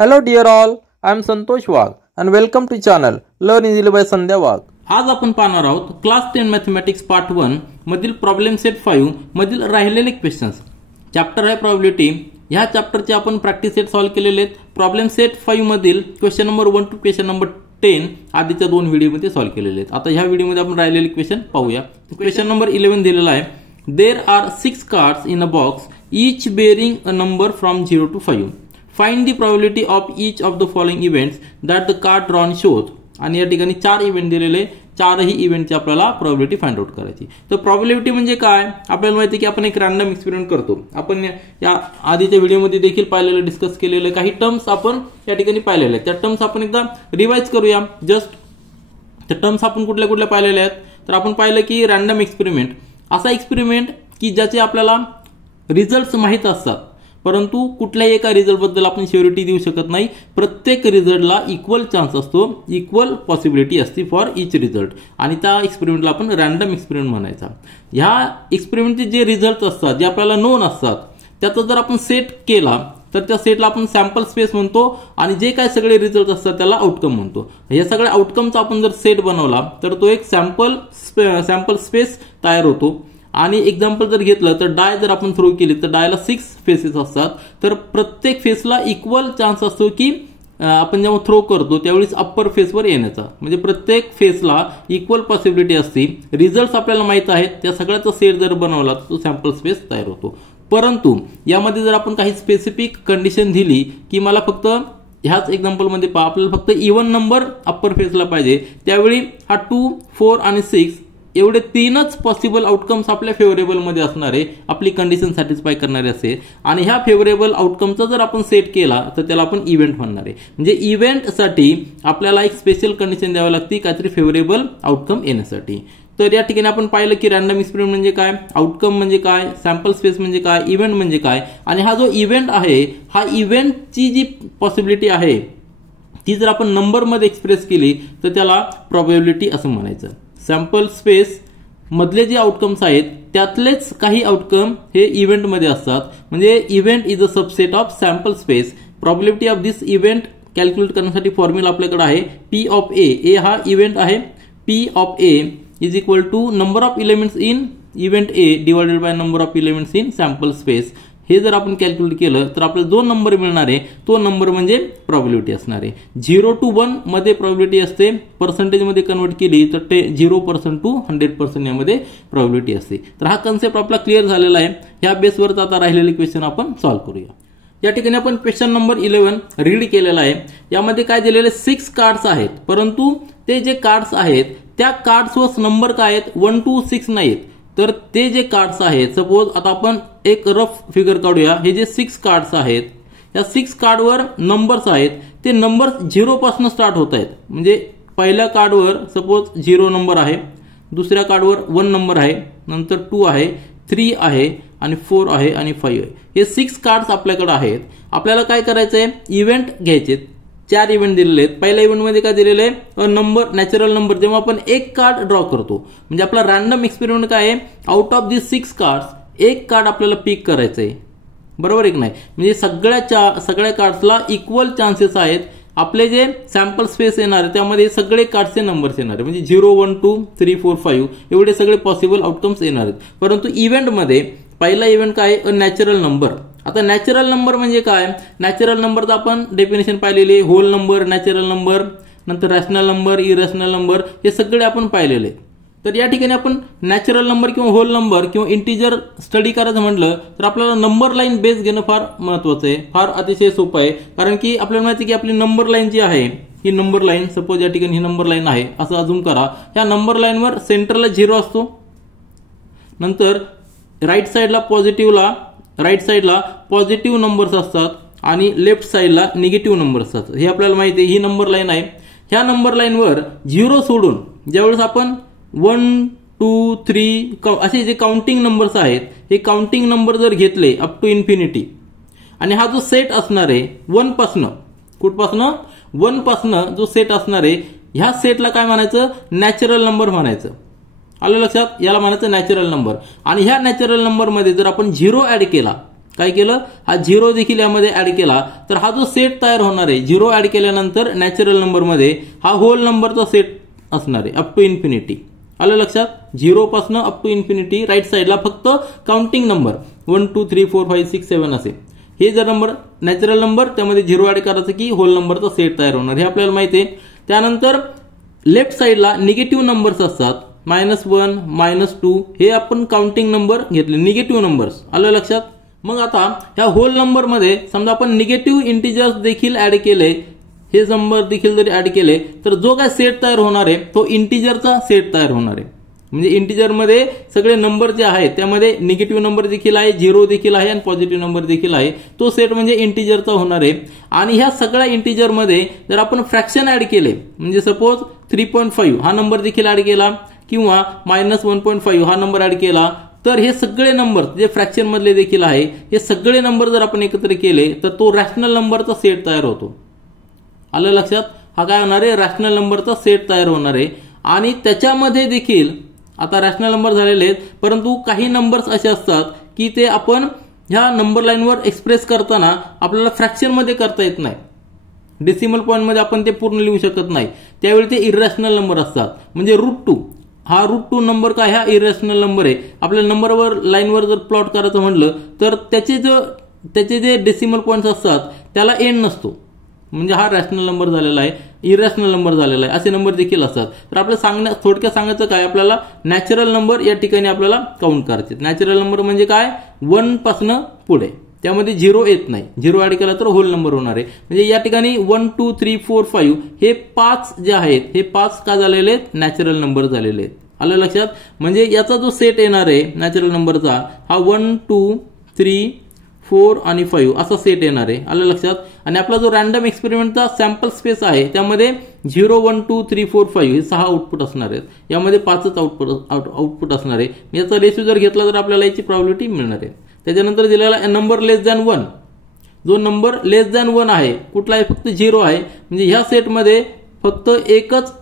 Hello dear all, I am Santosh Wagh and welcome to channel Learn Easily by Sandhya Wagh. आज आपण पाहणार आहोत class 10 mathematics part 1 मधील problem set 5 मधील राहिलेले क्वेश्चन्स. चॅप्टर आहे प्रोबॅबिलिटी. ह्या चॅप्टरचे आपण प्रॅक्टिस सेट सॉल्व्ह केलेले आहेत. प्रॉब्लेम सेट 5 मधील question number 1 to question number 10 आधीच्या दोन व्हिडिओमध्ये सॉल्व्ह केलेले आहेत. आता ह्या व्हिडिओमध्ये आपण राहिलेले क्वेश्चन पाहूया. क्वेश्चन नंबर 11 दिलेला आहे. There are 6 cards in a box each bearing a number from 0 to 5. Find the probability of each of the following events that the card drawn shows. आणि या ठिकाणी 4 इव्हेंट दिलेले, चारही इव्हेंटची आपल्याला प्रोबॅबिलिटी फाइंड आउट करायची. तर प्रोबॅबिलिटी म्हणजे काय, आपल्याला माहिती आहे की आपण एक रॅन्डम एक्सपेरिमेंट करतो. आपण या आधीच्या व्हिडिओमध्ये देखील पाहिलेलं, डिस्कस केलेलं काही टर्म्स आपण या ठिकाणी पाहिलेले आहेत. त्या टर्म्स आपण एकदा रिवाइज करूया. जस्ट त्या टर्म्स आपण कुठल्या कुठल्या पाहिलेल्या आहेत. तर आपण पाहिलं की रॅन्डम एक्सपेरिमेंट असा एक्सपेरिमेंट की ज्याचे आपल्याला रिझल्ट्स माहीत असतात, परंतु कुठल्याही एका रिझल्ट बद्दल आपण श्युरिटी देऊ शकत नाही. प्रत्येक रिझल्टला इक्वल चान्स असतो, इक्वल पॉसिबिलिटी असते फॉर इच रिझल्ट, आणि त्या एक्सपेरिमेंटला आपण रॅन्डम एक्सपेरिमेंट म्हणायचा. ह्या एक्सपेरिमेंटचे जे रिझल्ट असतात, जे आपल्याला नोन असतात, त्याचा जर आपण सेट केला तर त्या सेटला आपण सॅम्पल स्पेस म्हणतो, आणि जे काय सगळे रिझल्ट असतात त्याला आउटकम म्हणतो. या सगळ्या आउटकमचा आपण जर सेट बनवला तर तो एक सॅम्पल स्पेस तयार होतो. आणि एक्झाम्पल जर घेतलं तर डाय जर आपण थ्रो केली तर डायला 6 फेसेस असतात. तर प्रत्येक फेसला इक्वल चान्स असतो की आपण जेव्हा थ्रो करतो त्यावेळी अप्पर फेसवर येण्याचा, म्हणजे प्रत्येक फेसला इक्वल पॉसिबिलिटी असते. रिझल्ट आपल्याला माहित आहेत, त्या सगळ्याचा सेट जर बनवला तर तो सॅम्पल स्पेस तयार होतो. परंतु यामध्ये जर आपण काही स्पेसिफिक कंडिशन दिली की मला फक्त ह्याच एक्झाम्पलमध्ये आपल्याला फक्त इव्हन नंबर अप्पर फेसला पाहिजे, त्यावेळी हा 2, 4 आणि 6 एवढे 3च पॉसिबल आउटकम्स आपल्या फेवरेबल मध्ये असणारे, आपली कंडिशन सॅटिस्फाय करणारे असेल. आणि ह्या फेवरेबल आउटकमचा जर आपण सेट केला तर त्याला आपण इव्हेंट म्हणणार आहे. म्हणजे इव्हेंटसाठी आपल्याला एक स्पेशल कंडिशन द्यावी लागते काहीतरी फेवरेबल आउटकम येण्यासाठी. तर या ठिकाणी आपण पाहिलं की रॅन्डम एक्सपेरिमेंट म्हणजे काय, आउटकम म्हणजे काय, सॅम्पल स्पेस म्हणजे काय, इव्हेंट म्हणजे काय. आणि हा जो इव्हेंट आहे, हा इव्हेंटची जी पॉसिबिलिटी आहे ती जर आपण नंबरमध्ये एक्सप्रेस केली तर त्याला प्रोबॅबिलिटी असं म्हणायचं. सॅम्पल स्पेस मधले जे आउटकम्स आहेत त्यातलेच काही आउटकम हे इव्हेंटमध्ये असतात. म्हणजे event is a subset of sample space. Probability of this event calculate करण्यासाठी फॉर्म्युला आपल्याकडे आहे पी ऑफ ए. ए हा इव्हेंट आहे. P of A is equal to number of elements in event A divided by number of elements in sample space. हे जर आपण calculate केलं तर आपल्याला जो नंबर मिळणार आहे तो नंबर म्हणजे प्रोबॅबिलिटी असणार आहे. 0 to 1 मध्ये प्रोबॅबिलिटी असते, पर्सेंटेजमध्ये कन्वर्ट केली तर 0% to 100% यामध्ये प्रोबॅबिलिटी असते. तर हा कन्सेप्ट आपला क्लिअर झालेला आहे. ह्या बेसवरच आता राहिलेले क्वेश्चन आपण सॉल्व्ह करूया. या ठिकाणी आपण क्वेश्चन नंबर 11 रीड केलेला आहे. यामध्ये काय दिलेले 6 कार्ड्स आहेत, परंतु ते जे कार्ड्स आहेत त्या कार्ड्सवर नंबर काय आहेत 1 to 6 नाहीत. तर ते जे कार्ड्स आहेत, सपोज आता आपण एक रफ फिगर काढूया. हे जे 6 कार्ड्स आहेत, या 6 कार्डवर नंबर्स आहेत, ते नंबर 0 पासून स्टार्ट होत आहेत. म्हणजे पहिल्या कार्डवर सपोज 0 नंबर आहे, दुसऱ्या कार्डवर 1 नंबर आहे, नंतर 2 आहे, 3 आहे आणि 4 आहे आणि 5 आहे. हे 6 कार्ड्स आपल्याकडे आहेत. आपल्याला काय करायचंय, इव्हेंट घ्यायचे. 4 इव्हेंट दिलेले आहेत. पहिल्या इव्हेंटमध्ये काय दिलेलं आहे, नंबर, नॅचरल नंबर. जेव्हा आपण एक कार्ड ड्रॉ करतो, म्हणजे आपला रॅन्डम एक्सपेरिमेंट काय आहे, आउट ऑफ दिस 6 कार्ड्स एक कार्ड आपल्याला पिक करायचं आहे, बरोबर आहे की नाही. म्हणजे सगळ्या कार्ड्सला इक्वल चान्सेस आहेत. आपले जे सॅम्पल स्पेस येणार आहे त्यामध्ये सगळे कार्ड्सचे नंबर्स येणार आहे. म्हणजे 0, 1, 2, 3, 4, 5 एवढे सगळे पॉसिबल आउटकम्स येणार आहेत. परंतु इव्हेंटमध्ये पहिला इव्हेंट काय आहे, नॅचरल नंबर. आता नॅचरल नंबर म्हणजे काय, नॅचरल नंबरचं आपण डेफिनेशन पाहिलेली, होल नंबर, नॅचरल नंबर, नंतर रॅशनल नंबर, इरॅशनल नंबर, हे सगळे आपण पाहिलेले. तर या ठिकाणी आपण नॅचरल नंबर किंवा होल नंबर किंवा इंटिजर स्टडी करायचं म्हटलं तर आपल्याला नंबर लाईन बेस घेणं फार महत्वाचं आहे, फार अतिशय सोपं आहे. कारण की आपल्याला माहिती आहे की आपली नंबर लाईन जी आहे, ही नंबर लाईन, सपोज या ठिकाणी ही नंबर लाईन आहे असं अजून करा. ह्या नंबर लाईनवर सेंटरला 0 असतो, नंतर राईट साईडला पॉझिटिव्ह नंबर्स असतात आणि लेफ्ट साईडला निगेटिव्ह नंबर्स असतात. हे आपल्याला माहिती आहे. ही नंबर लाईन आहे. ह्या नंबर लाईनवर 0 सोडून ज्यावेळेस आपण 1, 2, 3 असे जे काउंटिंग नंबर्स आहेत, हे काउंटिंग नंबर जर घेतले अप टू इन्फिनिटी, आणि हा जो सेट असणार आहे 1 पासनं, कुठपासनं 1 पासनं जो सेट असणार आहे, ह्या सेटला काय म्हणायचं, नॅचरल नंबर म्हणायचं. आलं लक्षात, याला म्हणायचं नॅचरल नंबर. आणि ह्या नॅचरल नंबर मध्ये जर आपण 0 ऍड केला काय केलं, हा 0 देखील यामध्ये ऍड केला तर हा जो सेट तयार होणार आहे 0 ऍड केल्यानंतर नॅचरल नंबरमध्ये हा होल नंबरचा सेट असणार आहे अप टू इन्फिनिटी. आलं लक्षात, 0 पासून अप टू इन्फिनिटी राईट साईडला फक्त काउंटिंग नंबर 1 2 3 4 5 6 7 असे. हे जर नंबर नॅचरल नंबर त्यामध्ये 0 ऍड करायचं की होल नंबरचा सेट तयार होणार हे आपल्याला माहिती आहे. त्यानंतर लेफ्ट साईडला निगेटिव्ह नंबर्स असतात -1 -2 हे आपण काउंटिंग नंबर घेतले निगेटिव्ह नंबर्स. आलं लक्षात. मग आता ह्या होल नंबर मध्ये समजा आपण निगेटिव्ह इंटिजर्स देखील ऍड केले, हे नंबर देखील जरी ऍड केले तर जो काय सेट तयार होणार आहे तो इंटिजरचा सेट तयार होणार आहे. म्हणजे इंटिजर मध्ये सगळे नंबर जे आहेत त्यामध्ये निगेटिव्ह नंबर देखील आहे, 0 देखील आहे आणि पॉझिटिव्ह नंबर देखील आहे. तो सेट म्हणजे इंटिजरचा होणार आहे. आणि ह्या सगळ्या इंटिजर मध्ये जर आपण फ्रॅक्शन ऍड केले म्हणजे सपोज 3.5 हा नंबर देखील ऍड केला किंवा -1.5 हा नंबर ऍड केला तर हे सगळे नंबर जे फ्रॅक्शन मधले देखील आहे हे सगळे नंबर जर आपण एकत्र केले तर तो रॅशनल नंबरचा सेट तयार होतो. आलं लक्षात. हा काय होणार आहे, रॅशनल नंबरचा सेट तयार होणार आहे. आणि त्याच्यामध्ये देखील आता रॅशनल नंबर झालेले आहेत परंतु काही नंबर्स असे असतात की ते आपण ह्या नंबर लाईनवर एक्सप्रेस करताना आपल्याला फ्रॅक्शन मध्ये करता येत नाही, डेसिमल पॉईंट मध्ये आपण ते पूर्ण लिहू शकत नाही, त्यावेळी ते इरॅशनल नंबर असतात. म्हणजे √2 हा √2 नंबर काय हा इरॅशनल नंबर आहे. आपल्याला नंबरवर लाईनवर जर प्लॉट करायचं म्हटलं तर त्याचे जे डेसिमल पॉईंट्स असतात त्याला एंड नसतो. म्हणजे हा रॅशनल नंबर झालेला आहे, इरॅशनल नंबर झालेला आहे, असे नंबर देखील असतात. तर आपल्याला थोडक्यात सांगायचं काय, आपल्याला नॅचरल नंबर या ठिकाणी आपल्याला काउंट करायचे. नॅचरल नंबर म्हणजे काय, 1 पासून पुढे, त्यामध्ये 0 येत नाही, 0 ऍड केला तर होल नंबर होणार आहे. म्हणजे या ठिकाणी 1 2 3 4 5 हे 5 जे आहेत हे 5 का झालेले आहेत, नॅचरल नंबर झालेले आहेत. आलं लक्षात. म्हणजे याचा जो सेट येणार आहे नॅचरल नंबरचा हा 1 2 3 4 आणि 5 असा सेट येणार आहे. आलं लक्षात. आणि आपला जो रॅन्डम एक्सपेरिमेंटचा सॅम्पल स्पेस आहे त्यामध्ये 0 1 2 3 4 5 हे 6 आउटपुट असणार आहेत, यामध्ये 5च आउटपुट असणार आहे. याचा रेशो जर घेतला तर आपल्याला याची प्रोबॅबिलिटी मिळणार आहे. त्याच्यानंतर दिलेला नंबर लेस दॅन 1, जो नंबर लेस दॅन 1 आहे कुठला आहे, फक्त 0 आहे. म्हणजे ह्या सेटमध्ये फक्त एकच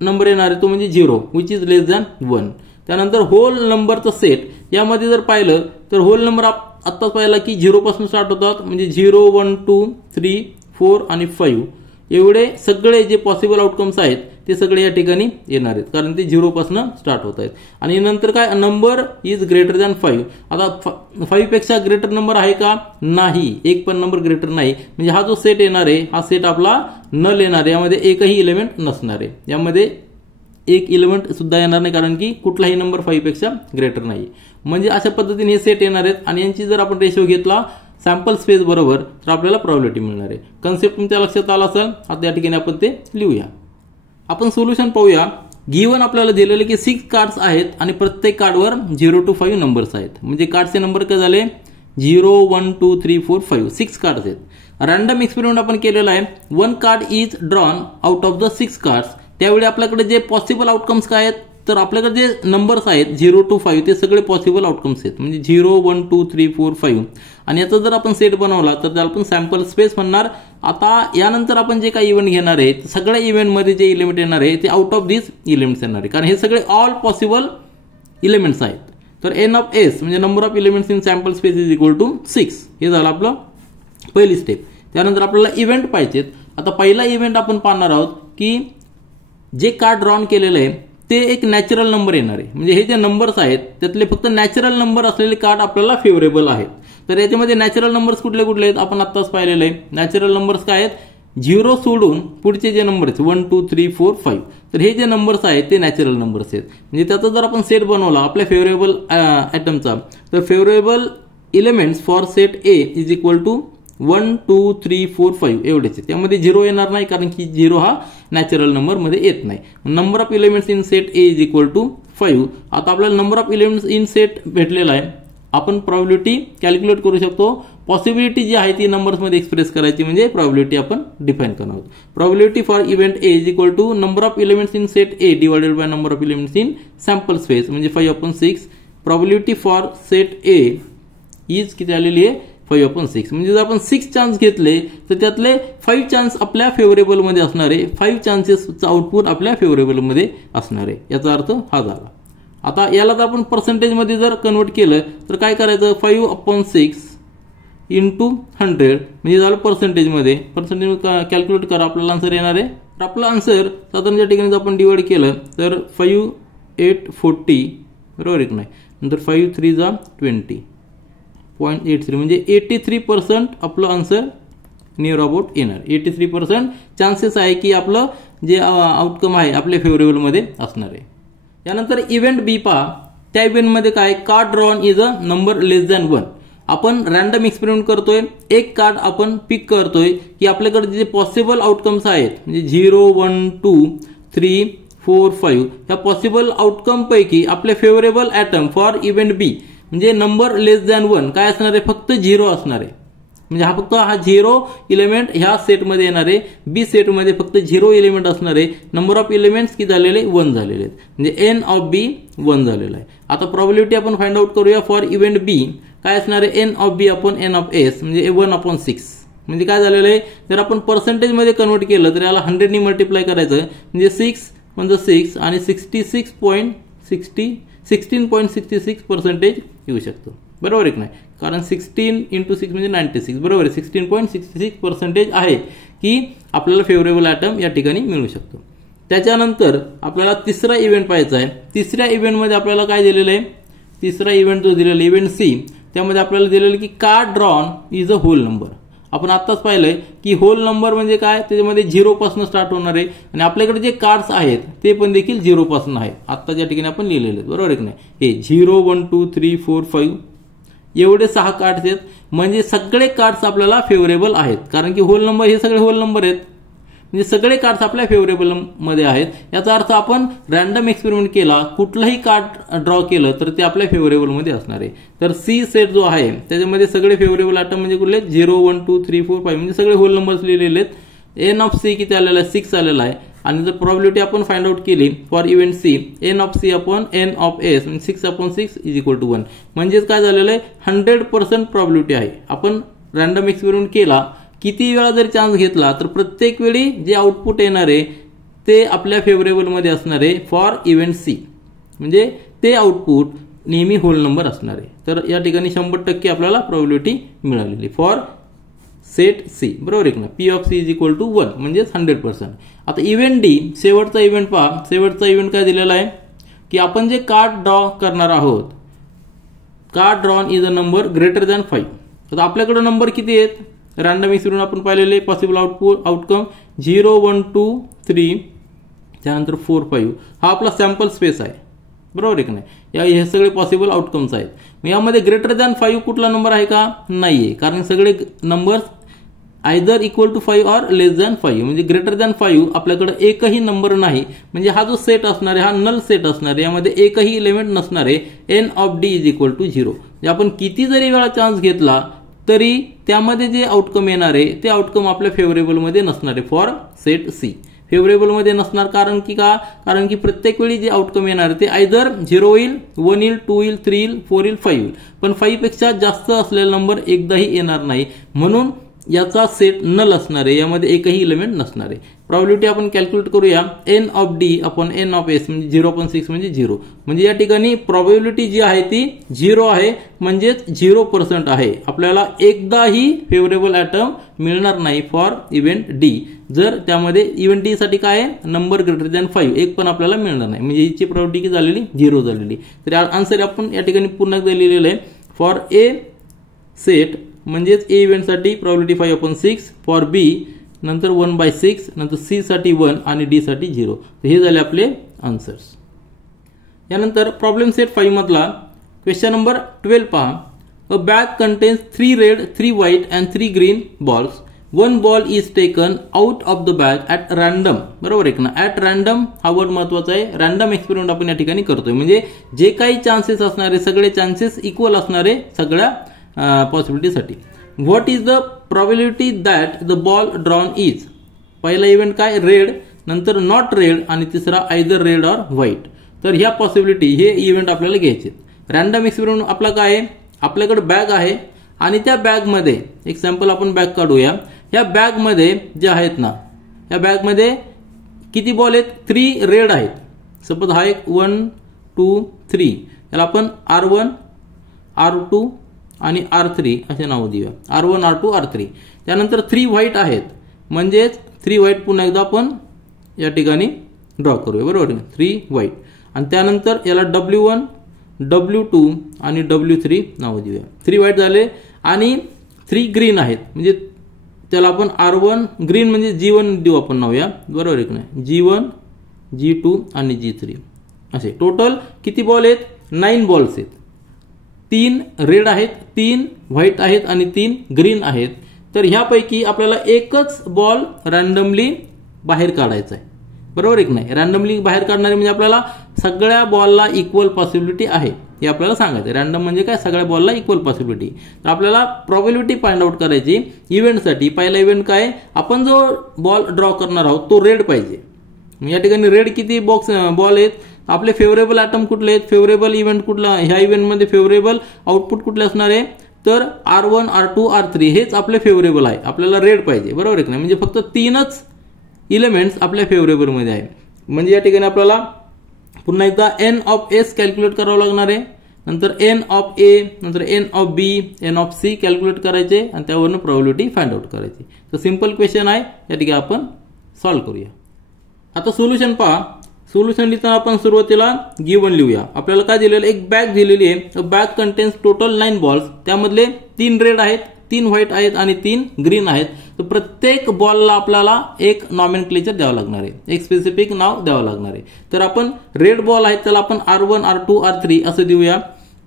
नंबर येणार आहे तो म्हणजे 0 विच इज लेस दॅन 1. त्यानंतर होल नंबरचा सेट यामध्ये जर पाहिलं तर होल नंबर आत्ताच पाहिला की 0 पासून स्टार्ट होतात. म्हणजे 0 1 2 3 4 आणि 5 एवढे सगळे जे पॉसिबल आउटकम्स आहेत ते सगळे या ठिकाणी येणार आहेत कारण ते 0 पासून स्टार्ट होत आहेत. आणि नंतर काय, नंबर इज ग्रेटर दॅन 5. आता 5 पेक्षा ग्रेटर नंबर आहे का, नाही, एक पण नंबर ग्रेटर नाही. म्हणजे हा जो सेट येणार आहे हा सेट आपला नल येणार आहे, यामध्ये एकही इलेमेंट नसणार आहे, यामध्ये एक इलेमेंट सुद्धा येणार नाही कारण की कुठलाही नंबर 5 पेक्षा ग्रेटर नाही. म्हणजे अशा पद्धतीने हे सेट येणार आहेत. आणि यांची जर आपण रेशो घेतला सॅम्पल स्पेस बरोबर तर आपल्याला प्रोबॅबिलिटी मिळणार आहे. कन्सेप्ट तुमच्या लक्षात आला असेल. आता या ठिकाणी आपण ते लिहूया. आपण सोल्युशन पाहूया. गिवन आपल्याला दिलेले की 6 कार्ड्स आहेत आणि प्रत्येक कार्डवर 0 to 5 नंबर्स आहेत. म्हणजे कार्डचे नंबर काय झाले, 0 1 2 3 4 5 6 कार्ड्स आहेत. रॅन्डम एक्सपेरिमेंट आपण केलेला आहे. 1 card is drawn out of the 6 cards. त्यावेळी आपल्याकडे जे पॉसिबल आउटकम्स काय आहेत तर आपल्याकडे जे नंबर्स आहेत 0 to 5 ते सगळे पॉसिबल आउटकम्स आहेत. म्हणजे 0 1 2 3 4 5 आणि याचा जर आपण सेट बनवला तर त्याला आपण सॅम्पल स्पेस म्हणणार. आता यानंतर आपण जे काही इव्हेंट घेणार आहे सगळ्या इव्हेंटमध्ये जे इलिमेंट येणार आहे ते आउट ऑफ दिस इलिमेंट्स येणार आहे कारण हे सगळे ऑल पॉसिबल इलिमेंट्स आहेत. तर n of s म्हणजे number of elements in sample space is equal to 6. हे झालं आपलं पहिली स्टेप. त्यानंतर आपल्याला इव्हेंट पाहिजेत. आता पहिला इव्हेंट आपण पाहणार आहोत की जे कार्ड ड्रॉन केलेलं आहे ते एक नॅचरल नंबर येणार आहे. म्हणजे हे जे नंबर्स आहेत त्यातले फक्त नॅचरल नंबर असलेले कार्ड आपल्याला फेवरेबल आहेत. तर याच्यामध्ये नॅचरल नंबर्स कुठले कुठले आहेत आपण आत्ताच पाहिलेले आहे. नॅचरल नंबर्स काय आहेत, 0 सोडून पुढचे जे नंबर आहेत 1 2 3 4 5 तर हे जे नंबर्स आहेत ते नॅचरल नंबर्स आहेत. म्हणजे त्याचा जर आपण सेट बनवला आपल्या फेवरेबल ॲटमचा तर favourable elements for set A is equal to 1 2 3 4 5 एवढेच आहे. त्यामध्ये 0 येणार नाही कारण की 0 हा नॅचरल नंबर मध्ये येत नाही. Number of elements in set A is equal to 5. आता आपल्याला number of elements in set भेटलेला आहे. आपण प्रोबॅबिलिटी कॅल्क्युलेट करू शकतो. पॉसिबिलिटी जी आहे ती नंबर्स मध्ये एक्सप्रेस करायची म्हणजे प्रोबॅबिलिटी आपण डिफाइन करणार आहोत. Probability for event A is equal to number of elements in set A divided by number of elements in sample space म्हणजे 5/6. Probability for set A is किती आलेली आहे 5/6. म्हणजे जर आपण 6 चान्स घेतले तर त्यातले 5 चान्स आपल्या फेवरेबल मध्ये असणार आहे. 5 चान्सेसचं आउटपुट आपल्या फेवरेबल मध्ये असणार आहे. याचा अर्थ हा झाला. आता याला जर आपण पर्सेंटेज मध्ये जर कन्वर्ट केलं तर काय करायचं 5/6 इंटू 100 म्हणजे झालं पर्सेंटेजमध्ये. पर्सेंटेज कॅल्क्युलेट करा, आपल्याला आन्सर येणार आहे. तर आपलं आन्सर साधारण ज्या ठिकाणी आपण डिवाइड केलं तर 5 8 40 बरोबर आहे की नाही. नंतर 5 3 जा 20.83 म्हणजे 83% आपलं आन्सर नियर अबाउट येणार. 83% चान्सेस आहे की आपलं जे आउटकम आहे आपल्या फेवरेबलमध्ये असणार आहे. यानंतर इव्हेंट बी पहा. त्या इव्हेंटमध्ये काय, card drawn is a number less than 1. आपण रॅन्डम एक्सपेरिमेंट करतोय, एक कार्ड आपण पिक करतोय की आपल्याकडे जे पॉसिबल आउटकम्स आहेत म्हणजे 0 1 2 3 4 5 या पॉसिबल आउटकम पैकी आपले favourable item for event B म्हणजे नंबर लेस दॅन 1 काय असणार आहे, फक्त 0 असणार आहे. म्हणजे हा 0 इलेमेंट ह्या सेटमध्ये येणार आहे. बी सेटमध्ये फक्त 0 इलेमेंट असणार आहे. नंबर ऑफ इलेमेंट्स किती झालेले, 1 झालेले आहेत. म्हणजे एन ऑफ बी 1 झालेला आहे. आता प्रॉबिलिटी आपण फाइंड आउट करूया फॉर इव्हेंट बी. काय असणार आहे, N of B upon N of S म्हणजे 1/6. म्हणजे काय झालेलं आहे, जर आपण पर्सेंटेजमध्ये कन्वर्ट केलं तर याला 100 ने मल्टिप्लाय करायचं म्हणजे 6 म्हणजे 6 आणि 16.66% येऊ शकतो. बरोबर आहे की नाही, कारण 16 × 6 म्हणजे 96 बरोबर आहे. 16.66% आहे की आपल्याला फेवरेबल ॲटम या ठिकाणी मिळू शकतो. त्याच्यानंतर आपल्याला तिसरा इव्हेंट पाहायचा आहे. तिसऱ्या इव्हेंटमध्ये आपल्याला काय दिलेलं आहे, तिसरा इव्हेंट जो दिलेला इव्हेंट सी त्यामध्ये आपल्याला दिलेलं की card drawn is a whole number. आपण आत्ताच पाहिलंय की होल नंबर म्हणजे काय, त्याच्यामध्ये 0 पासून स्टार्ट होणार आहे आणि आपल्याकडे जे कार्ड्स आहेत ते पण देखील 0 पासून आहेत. आत्ता ज्या ठिकाणी आपण लिहिलेले आहेत बरोबर आहे की नाही. हे 0 1 2 3 4 5 एवढे 6 कार्ड्स आहेत. म्हणजे सगळे कार्ड्स आपल्याला फेवरेबल आहेत, कारण की होल नंबर हे सगळे होल नंबर आहेत. म्हणजे सगळे कार्ड्स आपल्या फेवरेबल मध्ये आहेत. याचा अर्थ आपण रॅन्डम एक्सपेरिमेंट केला, कुठलाही कार्ड ड्रॉ केलं तर ते आपल्या फेवरेबल मध्ये असणार आहे. तर सी सेट जो आहे त्याच्यामध्ये सगळे फेवरेबल ॲटम म्हणजे कुठले 0 1 2 3 4 5 म्हणजे सगळे होल नंबर्स लिहिलेले आहेत. एन ऑफ सी किती आलेला आहे, 6 आलेला आहे. आणि जर प्रॉबिलिटी आपण फाइंड आउट केली for event C, N of C upon N of S म्हणजे 6/6 इज इक्वल टू 1. म्हणजेच काय झालेलं आहे, 100% प्रॉबिलिटी आहे. आपण रॅन्डम एक्सपेरिमेंट केला, किती वेळा जर चान्स घेतला तर प्रत्येक वेळी जे आउटपुट येणार आहे ते आपल्या फेवरेबलमध्ये असणार आहे फॉर इव्हेंट सी. म्हणजे ते आउटपुट नेहमी होल नंबर असणार आहे. तर या ठिकाणी 100% आपल्याला प्रॉबिलिटी मिळालेली फॉर सेट सी बरोबर आहे ना. P of C is equal to 1 म्हणजे 100%. आता इव्हेंट डी शेवटचा इव्हेंट पहा. शेवटचा इव्हेंट काय दिलेला आहे की आपण जे कार्ड ड्रॉ करणार आहोत, card drawn is a number greater than 5. आता आपल्याकडे नंबर किती आहेत, रॅन्डम एक्सपेरिमेंट आपण पाहिलेले पॉसिबल आउटकम 0 1 2 3 त्यानंतर 4 5 हा आपला सॅम्पल स्पेस आहे बरोबर आहे की नाही. हे सगळे पॉसिबल आउटकम्स आहेत. यामध्ये ग्रेटर दॅन 5 कुठला नंबर आहे का, नाहीये, कारण सगळे numbers either equal to 5 or less than 5. म्हणजे ग्रेटर दॅन 5 आपल्याकडे एकही नंबर नाही. म्हणजे हा जो सेट असणार आहे हा नल सेट असणार आहे, यामध्ये एकही एलिमेंट नसणार आहे. N of D is equal to 0. म्हणजे आपण किती जरी वेळा चान्स घेतला तरी त्यामध्ये जे आउटकम येणार आहे ते आउटकम आपल्या फेवरेबलमध्ये नसणार आहे फॉर सेट सी. फेवरेबलमध्ये नसणार कारण की प्रत्येक वेळी जे आउटकम येणार ते आयदर 0 येईल, 1 येईल, 2 येईल, 3 येईल, 4 येईल, 5 येईल. पण 5 पेक्षा जास्त असलेला नंबर एकदाही येणार नाही. म्हणून याचा सेट नल असणार आहे, यामध्ये एकही इलेमेंट नसणार आहे. प्रॉबिलिटी आपण कॅल्क्युलेट करूया. N of D upon N of S म्हणजे 0/6 म्हणजे 0. म्हणजे या ठिकाणी प्रॉबिलिटी जी आहे ती 0 आहे, म्हणजेच 0% आहे. आपल्याला एकदाही फेवरेबल ॲटम मिळणार नाही फॉर इव्हेंट डी. जर त्यामध्ये इव्हेंट डी साठी काय आहे, नंबर ग्रेटर दॅन 5 एक पण आपल्याला मिळणार नाही. म्हणजे याची प्रॉबिलिटी झालेली 0 झालेली. तर आन्सर आपण या ठिकाणी पुन्हा एकदा लिहिलेलं आहे फॉर ए सेट म्हणजेच ए इव्हेंटसाठी प्रॉबिलिटी 5/6 फॉर बी नंतर 1/6 नंतर सी साठी 1 आणि डी साठी 0. हे झाले आपले आन्सर्स. यानंतर प्रॉब्लेम सेट 5 मधला क्वेश्चन नंबर 12 पहा. A bag contains 3 red 3 white and 3 green balls. 1 ball is taken out of the bag at random. बरोबर आहे ना, ॲट रॅन्डम हा वर्ड महत्वाचा आहे. रॅन्डम एक्सपेरिमेंट आपण या ठिकाणी करतोय. म्हणजे जे काही चान्सेस असणारे सगळे चान्सेस इक्वल असणारे सगळ्या पॉसिबिलिटीसाठी. What is the probability that the ball drawn is. पहिला इव्हेंट काय, रेड, नंतर नॉट रेड आणि तिसरा आयदर रेड ऑर व्हाईट. तर ह्या पॉसिबिलिटी हे इव्हेंट आपल्याला घ्यायचे. रॅन्डम एक्सपेरिमेंट आपला काय आहे, आपल्याकडे बॅग आहे आणि त्या बॅगमध्ये एक सॅम्पल आपण बॅग काढूया. ह्या बॅगमध्ये जे आहेत ना, या बॅगमध्ये किती बॉल आहेत, 3 रेड आहेत. सपोज हा एक 1 2 3 याला आपण R1 R2 आणि R3 असे नाव देऊया, R1 R2 R3. त्यानंतर 3 व्हाईट आहेत, म्हणजेच 3 व्हाईट पुन्हा एकदा आपण या ठिकाणी ड्रॉ करूया, बरोबर आहे. 3 व्हाईट आणि त्यानंतर याला W1 W2 आणि W3 नाव देऊया. 3 व्हाईट झाले आणि 3 ग्रीन आहेत, म्हणजे त्याला आपण R1 ग्रीन म्हणजे G1 देऊ आपण नावया, बरोबर आहे की नाही. G1 G2 आणि G3 असे टोटल किती बॉल आहेत? 9 बॉल्स आहेत. 3 रेड आहेत, 3 व्हाईट आहेत आणि 3 ग्रीन आहेत. तर ह्यापैकी आपल्याला एकच बॉल रॅन्डमली बाहेर काढायचा आहे, बरोबर आहे की नाही. रॅन्डमली बाहेर काढणारे म्हणजे आपल्याला सगळ्या बॉलला इक्वल पॉसिबिलिटी आहे हे आपल्याला सांगायचं. रॅन्डम म्हणजे काय? सगळ्या बॉलला इक्वल पॉसिबिलिटी. तर आपल्याला प्रोबॅबिलिटी फाइंड आउट करायची इव्हेंटसाठी. पहिला इव्हेंट काय? आपण जो बॉल ड्रॉ करणार आहोत तो रेड पाहिजे. या ठिकाणी रेड किती बॉल आहेत? आपले फेवरेबल ॲटम कुठले आहेत? फेवरेबल इव्हेंट कुठला? ह्या इव्हेंटमध्ये फेवरेबल आउटपुट कुठले असणार आहे? तर R1 R2 R3 हेच आपले फेवरेबल आहे. आपल्याला रेड पाहिजे, बरोबर आहे की नाही. म्हणजे फक्त 3च इलेमेंट्स आपल्या फेवरेबलमध्ये आहे. म्हणजे या ठिकाणी आपल्याला पुन्हा एकदा n ऑफ s कॅल्क्युलेट करावं लागणार आहे, नंतर n ऑफ a, नंतर n of b, n of c calculate करायचे आणि त्यावरून प्रोबॅबिलिटी फाइंड आउट करायची. तर सिंपल क्वेश्चन आहे, या ठिकाणी आपण सॉल्व्ह करूया. आता सोल्युशन पहा. सोल्युशन लिहिताना आपण सुरुवातीला गिवन लिहूया. आपल्याला काय दिलेलं? एक बॅग दिलेली आहे. Bag contains total 9 balls. त्यामधले 3 रेड आहेत, 3 व्हाईट आहेत आणि 3 ग्रीन आहेत. तर प्रत्येक बॉलला आपल्याला एक नॉमेनक्लेचर द्यावं लागणार आहे, एक स्पेसिफिक नाव द्यावं लागणार आहे. तर आपण रेड बॉल आहे त्याला आपण R1 R2 R3 असं देऊया.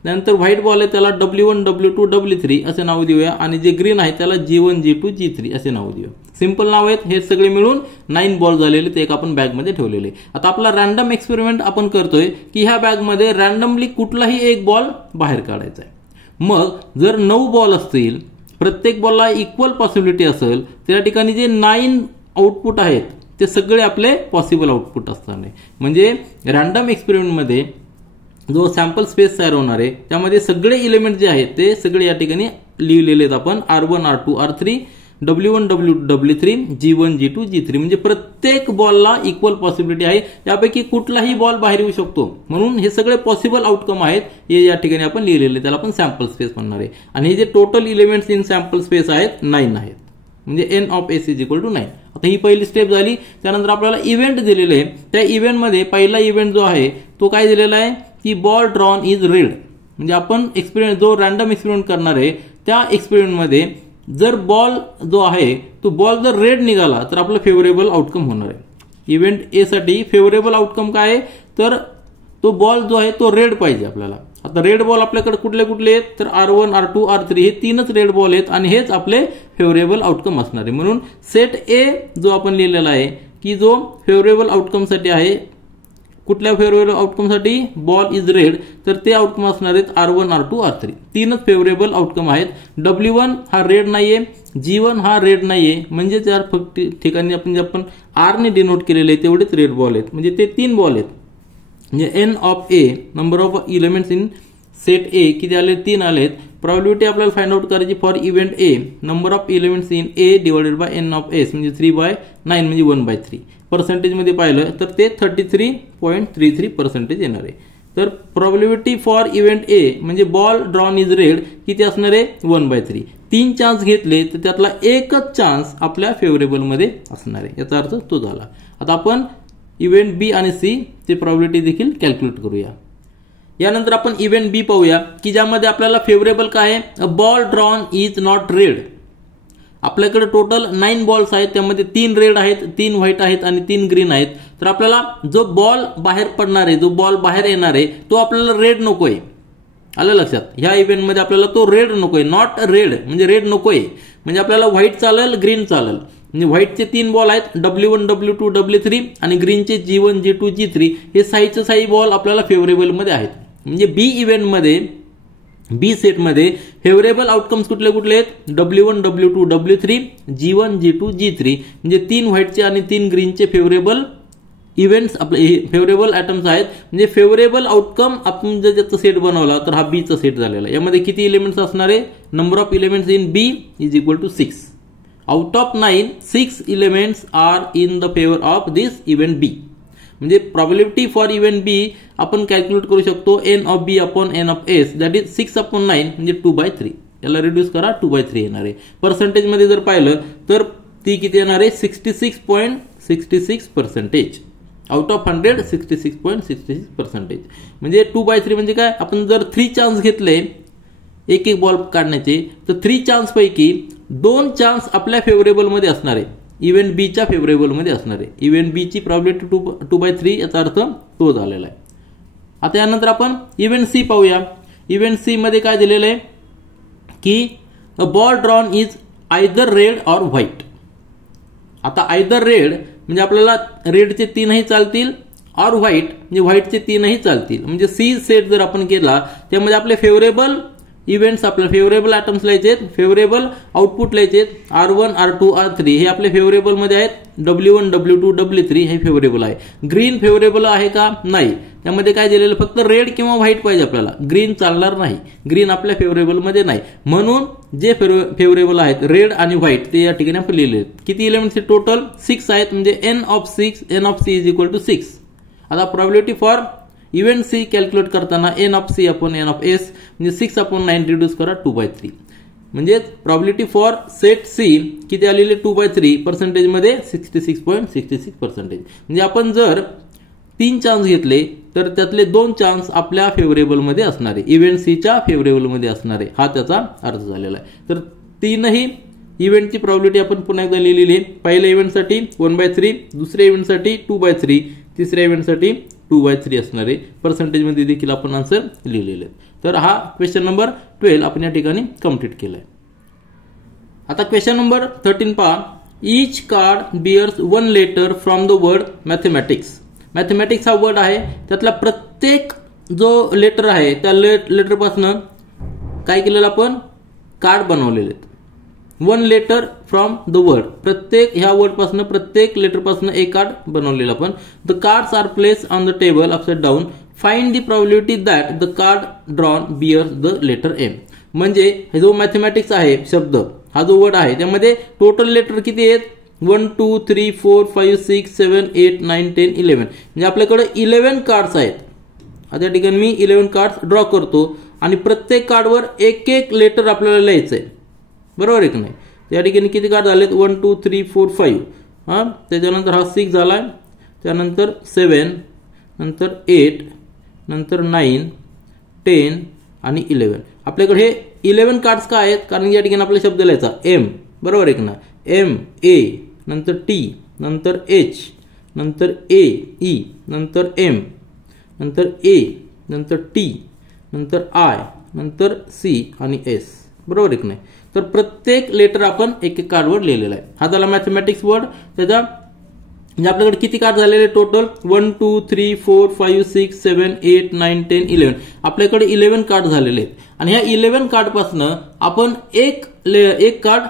त्यानंतर व्हाईट बॉल आहे त्याला W1 W2 W3 असे नाव देऊया आणि जे ग्रीन आहे त्याला G1 G2 G3 असे नाव देऊया. सिंपल नाव आहेत हे सगळे मिळून 9 बॉल झालेले, ते एक आपण बॅगमध्ये ठेवलेले. आता आपला रॅन्डम एक्सपेरिमेंट आपण करतोय की ह्या बॅगमध्ये रॅन्डमली कुठलाही एक बॉल बाहेर काढायचा आहे. मग जर 9 बॉल असतील, प्रत्येक बॉलला इक्वल पॉसिबिलिटी असेल, त्या ठिकाणी जे 9 आउटपुट आहेत ते सगळे आपले पॉसिबल आउटपुट असणार नाही. म्हणजे रॅन्डम एक्सपेरिमेंटमध्ये जो सॅम्पल स्पेस तयार होणार आहे त्यामध्ये सगळे इलेमेंट जे आहेत ते सगळे या ठिकाणी लिहिलेले आहेत आपण. R1 R2 R3 W1 W2 W3 G1 G2 G3. म्हणजे प्रत्येक बॉलला इक्वल पॉसिबिलिटी आहे, यापैकी कुठलाही बॉल बाहेर येऊ शकतो. म्हणून हे सगळे पॉसिबल आउटकम आहेत, हे या ठिकाणी आपण लिहिलेले, त्याला आपण सॅम्पल स्पेस म्हणणार आहे. आणि हे जे total elements in sample space आहेत 9 आहेत, म्हणजे n of s is equal to 9. आता ही पहिली स्टेप झाली. त्यानंतर आपल्याला इव्हेंट दिलेले आहे. त्या इव्हेंटमध्ये पहिला इव्हेंट जो आहे तो काय दिलेला आहे की बॉल ड्रॉन इज रेड. म्हणजे आपण एक्सपेरिमेंट जो रॅन्डम एक्सपेरिमेंट करणार आहे त्या एक्सपेरिमेंटमध्ये जर बॉल जो आहे तो बॉल जर रेड निघाला तर आपलं फेवरेबल आउटकम होणार आहे. इव्हेंट ए साठी फेवरेबल आउटकम काय आहे? तर तो बॉल जो आहे तो रेड पाहिजे आपल्याला. आता रेड बॉल आपल्याकडे कुठले कुठले आहेत? तर R1 R2 R3 हे 3च रेड बॉल आहेत आणि हेच आपले फेवरेबल आउटकम असणार आहे. म्हणून सेट ए जो आपण लिहिलेला आहे की जो फेवरेबल आउटकमसाठी आहे, कुठल्या फेवरेबल आउटकमसाठी? Ball is red. तर ते आउटकम असणार आहेत R1 R2 R3. 3च फेवरेबल आउटकम आहेत. W1 हा रेड नाहीये, G1 हा रेड नाहीये, म्हणजे त्या फक्त ठिकाणी आपण जे आपण R ने डिनोट केलेले आहे तेवढेच रेड बॉल आहेत, म्हणजे ते 3 बॉल आहेत. म्हणजे n of a number of elements in set ए किती आले? 3 आलेत. प्रोबॅबिलिटी आपल्याला फाइंड आउट करायची for event A, number of elements in A divided bye n of s म्हणजे 3/9 म्हणजे 1/3. पर्सेंटेज मध्ये पाहिलं तर ते 33.33% येणार आहे. तर प्रोबॅबिलिटी फॉर इव्हेंट ए म्हणजे बॉल ड्रॉन इज रेड किती असणार आहे? 1/3. 3 चान्स घेतले तर त्यातला एकच चान्स आपल्या फेवरेबल मध्ये असणार आहे, याचा अर्थ तो झाला. आता आपण इव्हेंट बी आणि सी ची प्रोबॅबिलिटी देखील कॅल्क्युलेट करूया. यानंतर आपण इव्हेंट बी पाहूया की ज्यामध्ये आपल्याला फेवरेबल काय आहे? A ball drawn is not red. आपल्याकडे टोटल 9 बॉल्स आहेत, त्यामध्ये 3 रेड आहेत, 3 व्हाईट आहेत आणि 3 ग्रीन आहेत. तर आपल्याला जो बॉल बाहेर पडणार आहे, जो बॉल बाहेर येणार आहे तो आपल्याला रेड नकोय. आलं लक्षात? ह्या इव्हेंटमध्ये आपल्याला तो रेड नकोय, नॉट रेड म्हणजे रेड नकोय. म्हणजे आपल्याला व्हाईट चालेल, ग्रीन चालेल. म्हणजे व्हाईटचे 3 बॉल आहेत W1 W2 W3 आणि ग्रीनचे G1 G2 G3 हे साईचे साई बॉल आपल्याला फेवरेबल मध्ये आहेत. म्हणजे बी इव्हेंटमध्ये बी सेटमध्ये फेवरेबल आउटकम्स कुठले कुठले आहेत? W1 W2 W3 G1 G2 G3 म्हणजे 3 व्हाईटचे आणि 3 ग्रीनचे फेवरेबल इव्हेंट्स आपले फेवरेबल ॲटम्स आहेत. म्हणजे फेवरेबल आउटकम आपण जर त्याचा सेट बनवला तर हा बीचा सेट झालेला आहे. यामध्ये किती इलेमेंट्स असणार आहे? Number of elements in B is equal to 6. Out of 9 6 elements are in the favour of this event B. म्हणजे प्रॉबिलिटी फॉर इव्हेंट बी आपण कॅल्क्युलेट करू शकतो N of B upon N of S, that is 6/9 म्हणजे 2/3. याला reduce करा, 2/3 येणार आहे. Percentage मध्ये जर पाहिलं तर ती किती येणार आहे, 66.66%. Out of 100 66.66%. म्हणजे 2/3 म्हणजे काय, आपण जर 3 चान्स घेतले एक एक बॉल काढण्याचे, तर 3 चान्स पैकी 2 चान्स आपल्या फेवरेबल मध्ये असणार आहे, इव्हेंट बी च्या फेवरेबल मध्ये असणार आहे. इव्हेंट बी ची प्रॉबिलिटी 2/3 याचा अर्थ तो झालेला आहे. आता यानंतर आपण इव्हेंट सी पाहूया. इव्हेंट सी मध्ये काय दिलेलं आहे की a ball drawn is either red or white. आता आयदर रेड म्हणजे आपल्याला रेडचे 3ही चालतील, ऑर व्हाईट म्हणजे व्हाईटचे 3ही चालतील. म्हणजे सी सेट जर आपण केला त्यामध्ये आपले फेवरेबल इव्हेंट्स, आपल्याला फेवरेबल आयटम्स लिहायचे आहेत, फेवरेबल आउटपुट लिहायचे आहेत. R1 R2 R3 हे आपले फेवरेबल मध्ये आहेत. W1 W2 W3 हे फेवरेबल आहे. ग्रीन फेवरेबल आहे का, नाही. त्यामध्ये काय दिलेलं, फक्त रेड किंवा व्हाईट पाहिजे आपल्याला, ग्रीन चालणार नाही, ग्रीन आपल्या फेवरेबल मध्ये नाही. म्हणून जे फेवरेबल आहेत रेड आणि व्हाईट ते या ठिकाणी आपण लिहिले आहेत. किती एलिमेंट्स टोटल 6 आहेत, म्हणजे n of C is equal to 6. आता probability for event C calculate करताना n of C upon n of S म्हणजे 6/9 रिड्यूस करा 2/3. म्हणजे प्रॉबिलिटी फॉर सेट सी किती आलेली, 2/3. पर्सेंटेज मध्ये 66.66%. म्हणजे आपण जर 3 चान्स घेतले तर त्यातले 2 चान्स आपल्या फेवरेबल मध्ये असणारे, इव्हेंट सी च्या फेवरेबल मध्ये असणारे, हा त्याचा अर्थ झालेला आहे. तर 3ही इव्हेंटची प्रॉबिलिटी आपण पुन्हा एकदा लिहिलेली आहे. पहिल्या इव्हेंटसाठी 1/3, दुसऱ्या इव्हेंटसाठी 2/3, तिसऱ्या इव्हेंटसाठी 2/3 असणारे. पर्सेंटेज मध्ये देखील आपण आन्सर लिहिलेले आहेत. तर हा क्वेश्चन नंबर 12 आपण या ठिकाणी कंप्लीट केलाय. आता क्वेश्चन नंबर 13 पहा. Each card bears 1 letter from the word mathematics. Mathematics हा वर्ड आहे, त्यातला प्रत्येक जो लेटर आहे त्या लेटर पासून काय केलेलं आपण, कार्ड बनवलेले आहेत. 1 लेटर फ्रॉम द वर्ड, प्रत्येक ह्या वर्ड पासून प्रत्येक लेटर पासून एक कार्ड बनवलेलं आपण. The cards are place on the table upside down. Find the probability that the card drawn bears the letter M. म्हणजे हे जो मॅथमॅटिक्स आहे शब्द, हा जो वर्ड आहे त्यामध्ये टोटल लेटर किती आहेत, 1 2 3 4 5 6 7 8 9 10 11. म्हणजे आपल्याकडे 11 कार्ड्स आहेत. आता या ठिकाणी मी 11 कार्ड्स ड्रॉ करतो आणि प्रत्येक कार्डवर एक एक लेटर आपल्याला लिहायचं आहे, बरोबर आहे की नाही. त्या ठिकाणी किती कार्ड झालेत, 1 2 3 4 5. त्याच्यानंतर हा 6 झाला, त्यानंतर 7, नंतर 8, नंतर 9 10 आणि 11. आपल्याकडे हे 11 कार्ड्स का आहेत, कारण या ठिकाणी आपला शब्द लिहायचा एम, बरोबर आहे की ना. एम ए, नंतर टी, नंतर एच, नंतर ए ई, नंतर एम, नंतर ए, नंतर टी, नंतर आय, नंतर सी आणि एस, बरोबर आहे की नाही. तर प्रत्येक लेटर आपण एक एक कार्डवर लिहिलेला आहे. हा झाला मॅथमॅटिक्स वर्ड. त्याचा म्हणजे आपल्याकडे किती कार्ड झालेले टोटल, 1 2 3 4 5 6 7 8 9 10 11. आपल्याकडे 11 कार्ड झालेले आहेत. आणि ह्या 11 कार्ड पासून आपण एक कार्ड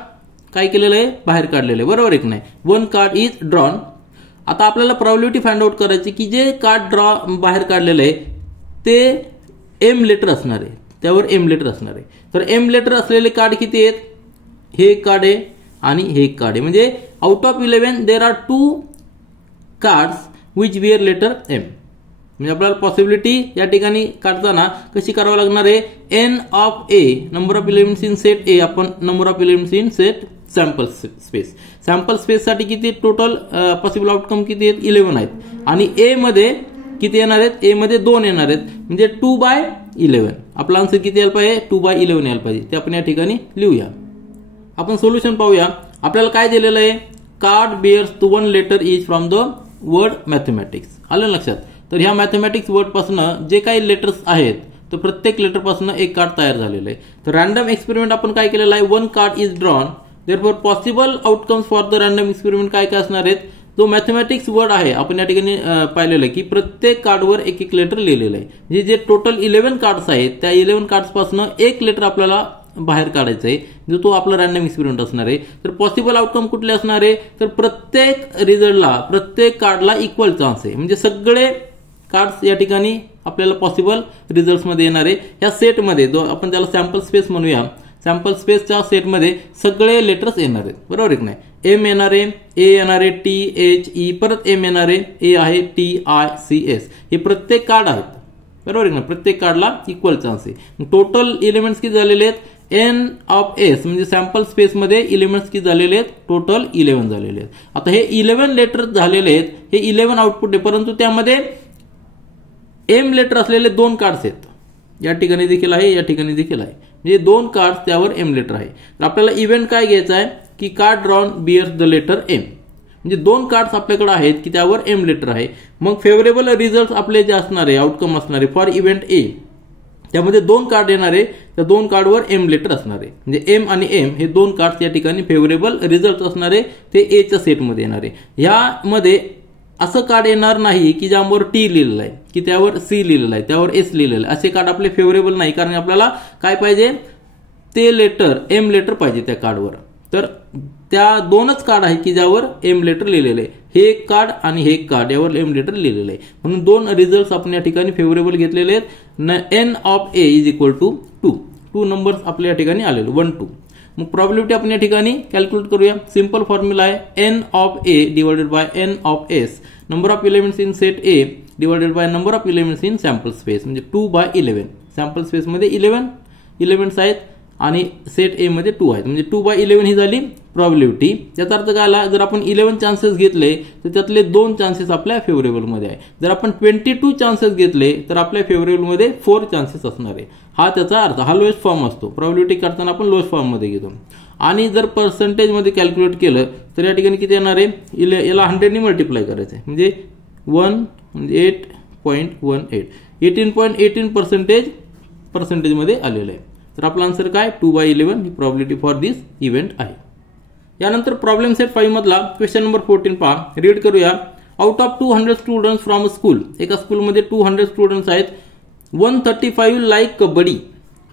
काय केलेलं आहे, बाहेर काढलेलं आहे, बरोबर आहे की नाही. 1 कार्ड इज ड्रॉन. आता आपल्याला प्रॉबिलिटी फाइंड आउट करायची की जे कार्ड बाहेर काढलेलं आहे ते एम लेटर असणार आहे, त्यावर एम लेटर असणार आहे. तर एम लेटर असलेले कार्ड किती आहेत, हे एक कार्ड आहे आणि हे एक कार्ड आहे. म्हणजे out of 11 there are 2 cards which bear letter M. म्हणजे आपल्याला पॉसिबिलिटी या ठिकाणी काढताना कशी करावं लागणार आहे, N of A, number of elements in set A आपण number of elements in set sample space. Sample space साठी किती टोटल पॉसिबल आउटकम किती आहेत, 11 आहेत. आणि ए मध्ये किती येणार आहेत, ए मध्ये 2 येणार आहेत, म्हणजे 2/11. आपला आन्सर किती यायला पाहिजे, 2/11 यायला पाहिजे. ते आपण या ठिकाणी लिहूया. आपण सोल्युशन पाहूया. आपल्याला काय दिलेलं आहे, card bears 1 letter is from the word mathematics. आलं लक्षात. तर ह्या मॅथमॅटिक्स वर्ड पासून जे काही लेटर्स आहेत तर प्रत्येक लेटर पासून एक कार्ड तयार झालेलं आहे. तर रॅन्डम एक्सपेरिमेंट आपण काय केलेलं आहे, 1 card is drawn. Therefore possible outcomes for the random experiment काय काय असणार आहेत, जो मॅथमॅटिक्स वर्ड आहे आपण या ठिकाणी पाहिलेलं आहे की प्रत्येक कार्डवर एक एक लेटर लिहिलेलं आहे. म्हणजे जे टोटल 11 कार्ड्स आहेत त्या 11 कार्ड्स पासून एक लेटर आपल्याला बाहेर काढायचं आहे, जो तो आपला रॅन्डम एक्सपेरिमेंट असणार आहे. तर पॉसिबल आउटकम कुठले असणार आहे, तर प्रत्येक रिझल्टला प्रत्येक कार्डला इक्वल चान्स आहे. म्हणजे सगळे कार्ड्स या ठिकाणी आपल्याला पॉसिबल रिझल्ट मध्ये येणार आहे. या सेटमध्ये जो आपण त्याला सॅम्पल स्पेस म्हणूया, सॅम्पल स्पेसच्या सेटमध्ये सगळे लेटर्स येणार आहेत, बरोबर आहे की नाही. एम येणार आहे, ए येणार आहे, टी एच ई, परत एम येणार आहे, ए आहे, टी आय सी एस. हे प्रत्येक कार्ड आहेत, बरोबर आहे ना. प्रत्येक कार्डला इक्वल चान्स आहे. टोटल एलिमेंट्स किती झालेले आहेत, एन ऑफ एस म्हणजे सॅम्पल स्पेस मध्ये एलिमेंट्स किती झालेले आहेत, टोटल 11 झालेले आहेत. आता हे 11 लेटर झालेले आहेत, हे 11 आउटपुट आहे, परंतु त्यामध्ये एम लेटर असलेले 2 कार्ड्स आहेत. या ठिकाणी देखील आहे, या ठिकाणी देखील आहे, म्हणजे 2 कार्ड्स त्यावर एम लेटर आहे. तर आपल्याला इव्हेंट काय घ्यायचा आहे की card drawn bears the letter M, म्हणजे 2 कार्ड्स आपल्याकडे आहेत की त्यावर एम लेटर आहे. मग फेवरेबल रिझल्ट आपले जे असणार आहे, आउटकम असणार आहे फॉर इव्हेंट ए, त्यामध्ये 2 कार्ड येणार आहे, त्या 2 कार्डवर एम लेटर असणार आहे. म्हणजे एम आणि एम हे 2 कार्ड्स या ठिकाणी फेवरेबल रिझल्ट असणार आहे, ते एच्या सेटमध्ये येणार आहे. ह्यामध्ये असं कार्ड येणार नाही की ज्यावर टी लिहिलेलं आहे, की त्यावर सी लिहिलेलं आहे, त्यावर एस लिहिलेलं आहे. असे कार्ड आपले फेवरेबल नाही, कारण आपल्याला काय पाहिजे, ते लेटर एम लेटर पाहिजे त्या कार्डवर. तर त्या 2च कार्ड आहे की ज्यावर एम लेटर लिहिलेलं आहे. हे एक कार्ड आणि हे एक कार्ड, यावर एम लेटर लिहिलेलं आहे. म्हणून 2 रिझल्ट आपण या ठिकाणी फेवरेबल घेतलेले आहेत. N of A is equal to 2 numbers आपल्या या ठिकाणी आलेले 1 2. मग प्रॉबिलिटी आपण या ठिकाणी कॅल्क्युलेट करूया. सिंपल फॉर्म्युला आहे N of A divided by N of S, number of elements in set A divided by number of elements in sample space, म्हणजे 2/11. सॅम्पल स्पेस मध्ये 11 एलिमेंट्स आहेत आणि सेट ए मध्ये 2 आहेत, म्हणजे 2/11 ही झाली प्रॉबिलिटी. याचा अर्थ काय आला, जर आपण 11 चान्सेस घेतले तर त्यातले 2 चान्सेस आपल्या फेवरेबल मध्ये आहे. जर आपण 22 चान्सेस घेतले तर आपल्या फेवरेबल मध्ये 4 चान्सेस असणार आहे. हा त्याचा अर्थ, हा लोएस्ट फॉर्म असतो. प्रॉबिलिटी करताना आपण लोएस्ट फॉर्म मध्ये घेतो. आणि जर पर्सेंटेज मध्ये कॅल्क्युलेट केलं तर या ठिकाणी किती येणार आहे, याला 100 ने मल्टिप्लाय करायचं आहे, म्हणजे 1 म्हणजे 8.18 18.18% पर्सेंटेज मध्ये आलेलं आहे. तर आपला आन्सर काय, 2/11 ही प्रॉबिलिटी फॉर दिस इव्हेंट आहे. यानंतर प्रॉब्लेम सेट 5 मधला क्वेश्चन नंबर 14 पहा, रीड करूया. Out of 200 students from a school, एका स्कूलमध्ये 200 स्टुडंट्स आहेत. 135 लाईक कबड्डी,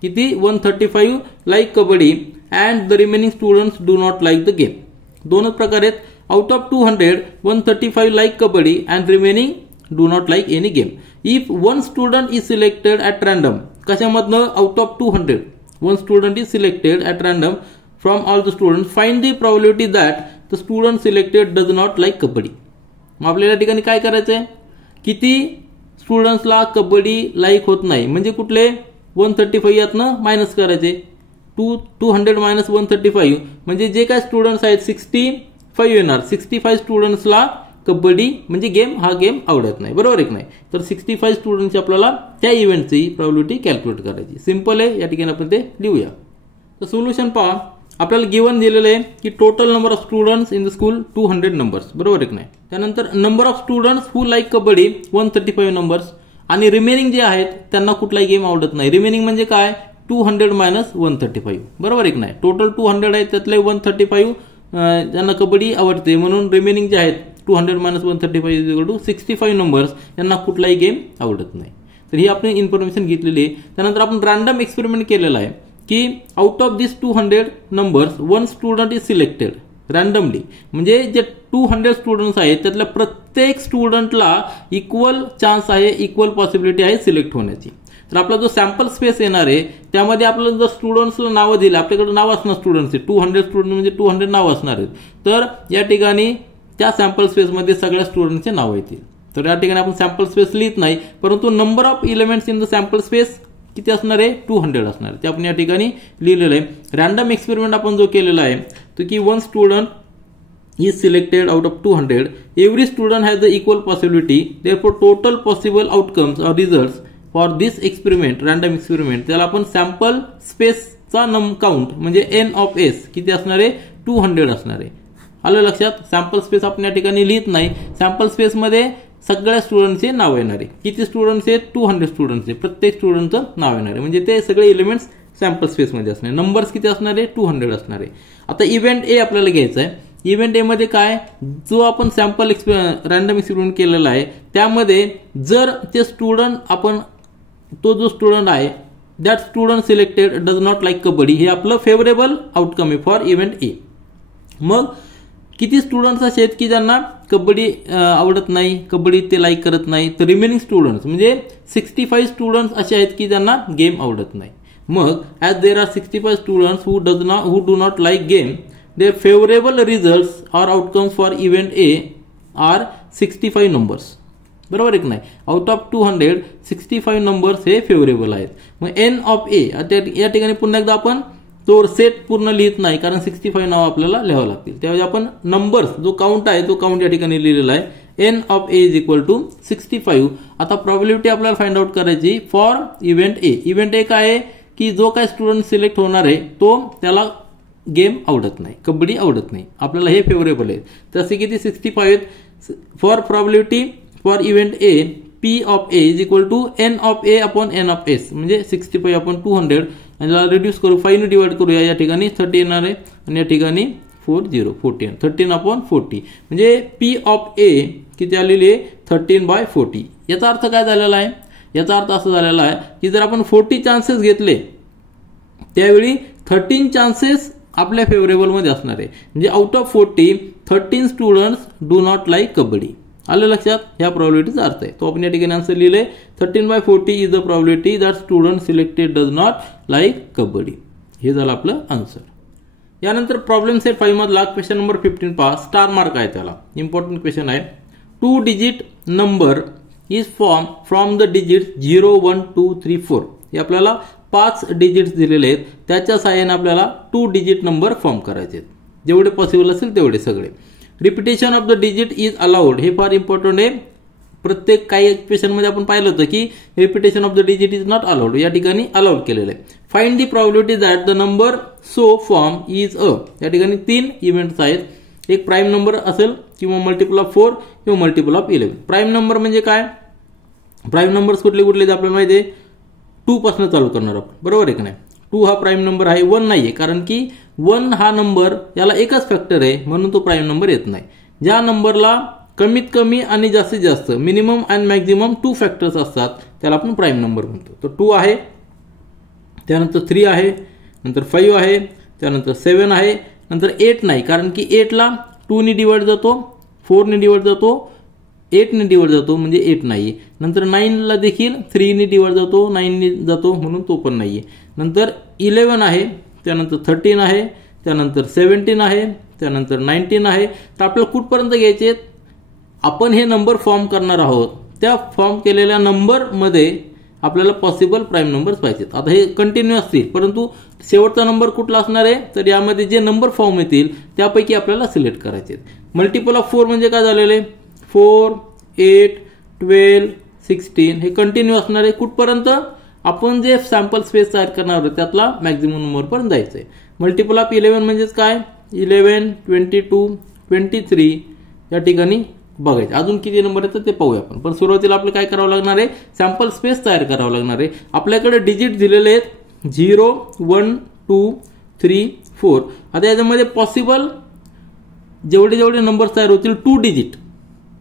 किती 135 like kabaddi and the remaining students do not like the game. 2च प्रकार आहेत. Out of 200 135 like kabaddi and remaining do not like any game. If 1 student is selected at random, कशामधनं, out of 200 1 student is selected at random from all the student, find the probability that the student selected does not like kabaddi. मग आपल्याला या ठिकाणी काय करायचं आहे, किती स्टुडंट्सला kabaddi like होत नाही, म्हणजे कुठले 135 यातनं मायनस करायचे. 200 मायनस 135 म्हणजे जे काय स्टुडंट्स आहेत 65 येणार. 65 स्टुडंट्सला कबड्डी म्हणजे हा गेम आवडत नाही, बरोबर आहे की नाही. तर 65 स्टुडंट्सची आपल्याला त्या इव्हेंटची प्रॉबिलिटी कॅल्क्युलेट करायची. सिंपल आहे, या ठिकाणी आपण ते लिहूया. तर सोल्युशन पहा, आपल्याला गिवन दिलेलं आहे की total number of students in the school 200 numbers, बरोबर आहे की नाही. त्यानंतर number of students who like kabaddi 135 numbers, आणि रिमेनिंग जे आहेत त्यांना कुठलाही गेम आवडत नाही. रिमेनिंग म्हणजे काय, 200 मायनस 135, बरोबर आहे की नाही. टोटल 200 आहेत, त्यातले 135 ज्यांना कबड्डी आवडते, म्हणून रिमेनिंग जे आहेत 200 मायनस 135 65 नंबर्स यांना कुठलाही गेम आवडत नाही. तर ही आपण इन्फॉर्मेशन घेतलेली आहे. त्यानंतर आपण रॅन्डम एक्सपेरिमेंट केलेला आहे की out of this 200 numbers 1 student is selected randomly, म्हणजे जे 200 स्टुडंट्स आहेत त्यातल्या प्रत्येक स्टुडंटला इक्वल चान्स आहे, इक्वल पॉसिबिलिटी आहे सिलेक्ट होण्याची. तर आपला जो सॅम्पल स्पेस येणार आहे त्यामध्ये आपल्याला जर स्टुडंट्सला नावं दिली, आपल्याकडे नाव असणार स्टुडंट्सचे 200 स्टुडंट म्हणजे 200 नाव असणार आहेत. तर या ठिकाणी त्या सॅम्पल स्पेसमध्ये सगळ्या स्टुडंटचे नाव येतील. तर या ठिकाणी आपण सॅम्पल स्पेस लिहित नाही, परंतु number of elements in the sample space किती असणार आहे, 200 असणार आहे, ते आपण या ठिकाणी लिहिलेलं आहे. रॅन्डम एक्सपेरिमेंट आपण जो केलेला आहे तो की 1 student is selected out of 200. Every student has the equal possibility. Therefore, total possible outcomes or results for this experiment, random experiment, त्याला आपण सॅम्पल स्पेसचा काउंट म्हणजे n of s किती असणार आहे, 200 असणार आहे. आलं लक्षात. सॅम्पल स्पेस आपण या ठिकाणी लिहित नाही. सॅम्पल स्पेस मध्ये सगळ्या स्टुडंटचे नाव येणार आहे. किती स्टुडंट्स आहेत, 200 स्टुडंट्सचे, प्रत्येक स्टुडंटचं नाव येणार आहे, म्हणजे ते सगळे एलिमेंट्स सॅम्पल स्पेस मध्ये असणार. नंबर्स किती असणार आहे, 200 असणार आहे. आता इव्हेंट ए आपल्याला घ्यायचा आहे. इव्हेंट ए मध्ये काय, जो आपण सॅम्पल रॅन्डम एक्सपेरिमेंट केलेला आहे त्यामध्ये जर ते स्टुडंट आपण तो जो स्टुडंट आहे that student selected does not like kabaddi, हे आपलं फेवरेबल आउटकम आहे फॉर इव्हेंट ए. मग किती स्टुडंट्स असे आहेत की ज्यांना कबड्डी आवडत नाही, कबड्डी ते लाईक करत नाही. तर रिमेनिंग स्टुडंट्स म्हणजे 65 स्टुडंट्स असे आहेत की ज्यांना गेम आवडत नाही. मग as there are 65 students who do not like game, their favorable results or outcomes for event A are 65 numbers. बरोबर आहे की नाही. आउट ऑफ 200 65 नंबर्स हे फेवरेबल आहेत. मग एन ऑफ ए या ठिकाणी पुन्हा एकदा आपण तो सेट पूर्ण लिहित नाही कारण 65 नाव आपल्याला लिहावं लागतील. त्यावेळी आपण नंबर्स जो काउंट आहे तो काउंट या ठिकाणी लिहिलेला आहे. N of A is equal to 65. आता प्रॉबिलिटी आपल्याला फाइंड आउट करायची for event A. Event A काय आहे की जो काय स्टुडंट सिलेक्ट होणार आहे तो त्याला गेम आवडत नाही, कबड्डी आवडत नाही, आपल्याला हे फेवरेबल आहे. तसे किती 65 आहेत. For probability for event A P of A is equal to N of A upon N of S म्हणजे 65 अपॉन 200 आणि त्याला रिड्यूस करू 5 ने डिवाइड करूया. या ठिकाणी 30 येणार आहे आणि या ठिकाणी 40 13 अपॉन 40 म्हणजे पी ऑफ ए किती आलेली आहे 13/40. याचा अर्थ काय झालेला आहे. याचा अर्थ असा झालेला आहे की जर आपण 40 चान्सेस घेतले त्यावेळी 13 चान्सेस आपल्या फेवरेबल मध्ये असणार आहे. म्हणजे out of 40 13 students do not like kabaddi. आलं लक्षात. ह्या प्रॉबिलिटीचा अर्थ आहे तो आपण या ठिकाणी आन्सर लिहिले 13/40 is the probability that student selected does not like kabaddi. हे झालं आपलं आन्सर. यानंतर प्रॉब्लेम सेट 5 मधला क्वेश्चन नंबर 15 पहा. स्टार मार्क आहे त्याला. इम्पॉर्टंट क्वेश्चन आहे. 2 digit number is form from the digit 0 1 2 3 4. हे आपल्याला 5 डिजिट्स दिलेले आहेत. त्याच्या साहाय्याने आपल्याला 2 डिजिट नंबर फॉर्म करायचे आहेत. जेवढे पॉसिबल असेल तेवढे सगळे. Repetition of the digit is allowed. हे फार इम्पॉर्टंट आहे. प्रत्येक काही एक्सप्रेशन मध्ये आपण पाहिलं होतं की repetition of the digit is not allowed. या ठिकाणी अलाउड केलेलं आहे. Find the probability that the number so form is a. या ठिकाणी 3 इव्हेंट्स आहेत. एक प्राईम नंबर असेल किंवा मल्टिपल ऑफ 4 किंवा मल्टिपल ऑफ 11. प्राईम नंबर म्हणजे काय. प्राईम नंबर्स कुठले कुठले आपल्याला माहिती आहे. 2 पासून चालू करणार आपण. बरोबर आहे की नाही. 2 हा प्राईम नंबर आहे. 1 नाहीये कारण की 1 हा नंबर याला एकच फॅक्टर आहे म्हणून तो प्राईम नंबर येत नाही. ज्या नंबरला कमीत कमी आणि जास्तीत जास्त मिनिमम आणि मॅक्झिमम 2 फॅक्टर्स असतात त्याला आपण प्राईम नंबर म्हणतो. तो 2 आहे, त्यानंतर 3 आहे, नंतर 5 आहे, त्यानंतर 7 आहे, नंतर 8 नाही कारण की 8 ला 2 ने डिवाइड जातो, 4 ने डिवाइड जातो, 8 ने डिवाइड जातो म्हणजे 8 नाही. नंतर 9 ला देखील 3 ने डिवाइड जातो, 9 ने जातो म्हणून तो पण नाहीये. नंतर 11 आहे, त्यानंतर 13 आहे, त्यानंतर 17 आहे, त्यानंतर 19 आहे. तर आपल्याला कुठपर्यंत घ्यायचे. आपण हे नंबर फॉर्म करणार आहोत. त्या फॉर्म केलेल्या नंबर मध्ये आपल्याला पॉसिबल प्राईम नंबर्स पाहिजेत. आता हे कंटिन्यू असतील परंतु शेवटचा नंबर कुठला असणार आहे तर यामध्ये जे नंबर फॉर्म येतील त्यापैकी आपल्याला सिलेक्ट करायचे. मल्टिपल ऑफ 4 म्हणजे काय झालेले 4 8 12 16 हे कंटिन्यू असणार आहे. कुठपर्यंत आपण जे सॅम्पल स्पेस तयार करणार आहोत त्यातला मॅक्झिमम नंबर पर्यंत जायचंय. मल्टिपल ऑफ 11 म्हणजेच काय 11 22 23 या ठिकाणी बघायचे. अजून किती नंबर येतात ते पाहूया आपण. पण सुरुवातीला आपल्याला काय करावं लागणार आहे सॅम्पल स्पेस तयार करावं लागणार आहे. आपल्याकडे डिजिट दिलेले आहेत 0 1 2 3 4. आता याच्यामध्ये पॉसिबल जेवढे जेवढे नंबर तयार होतील 2 डिजिट.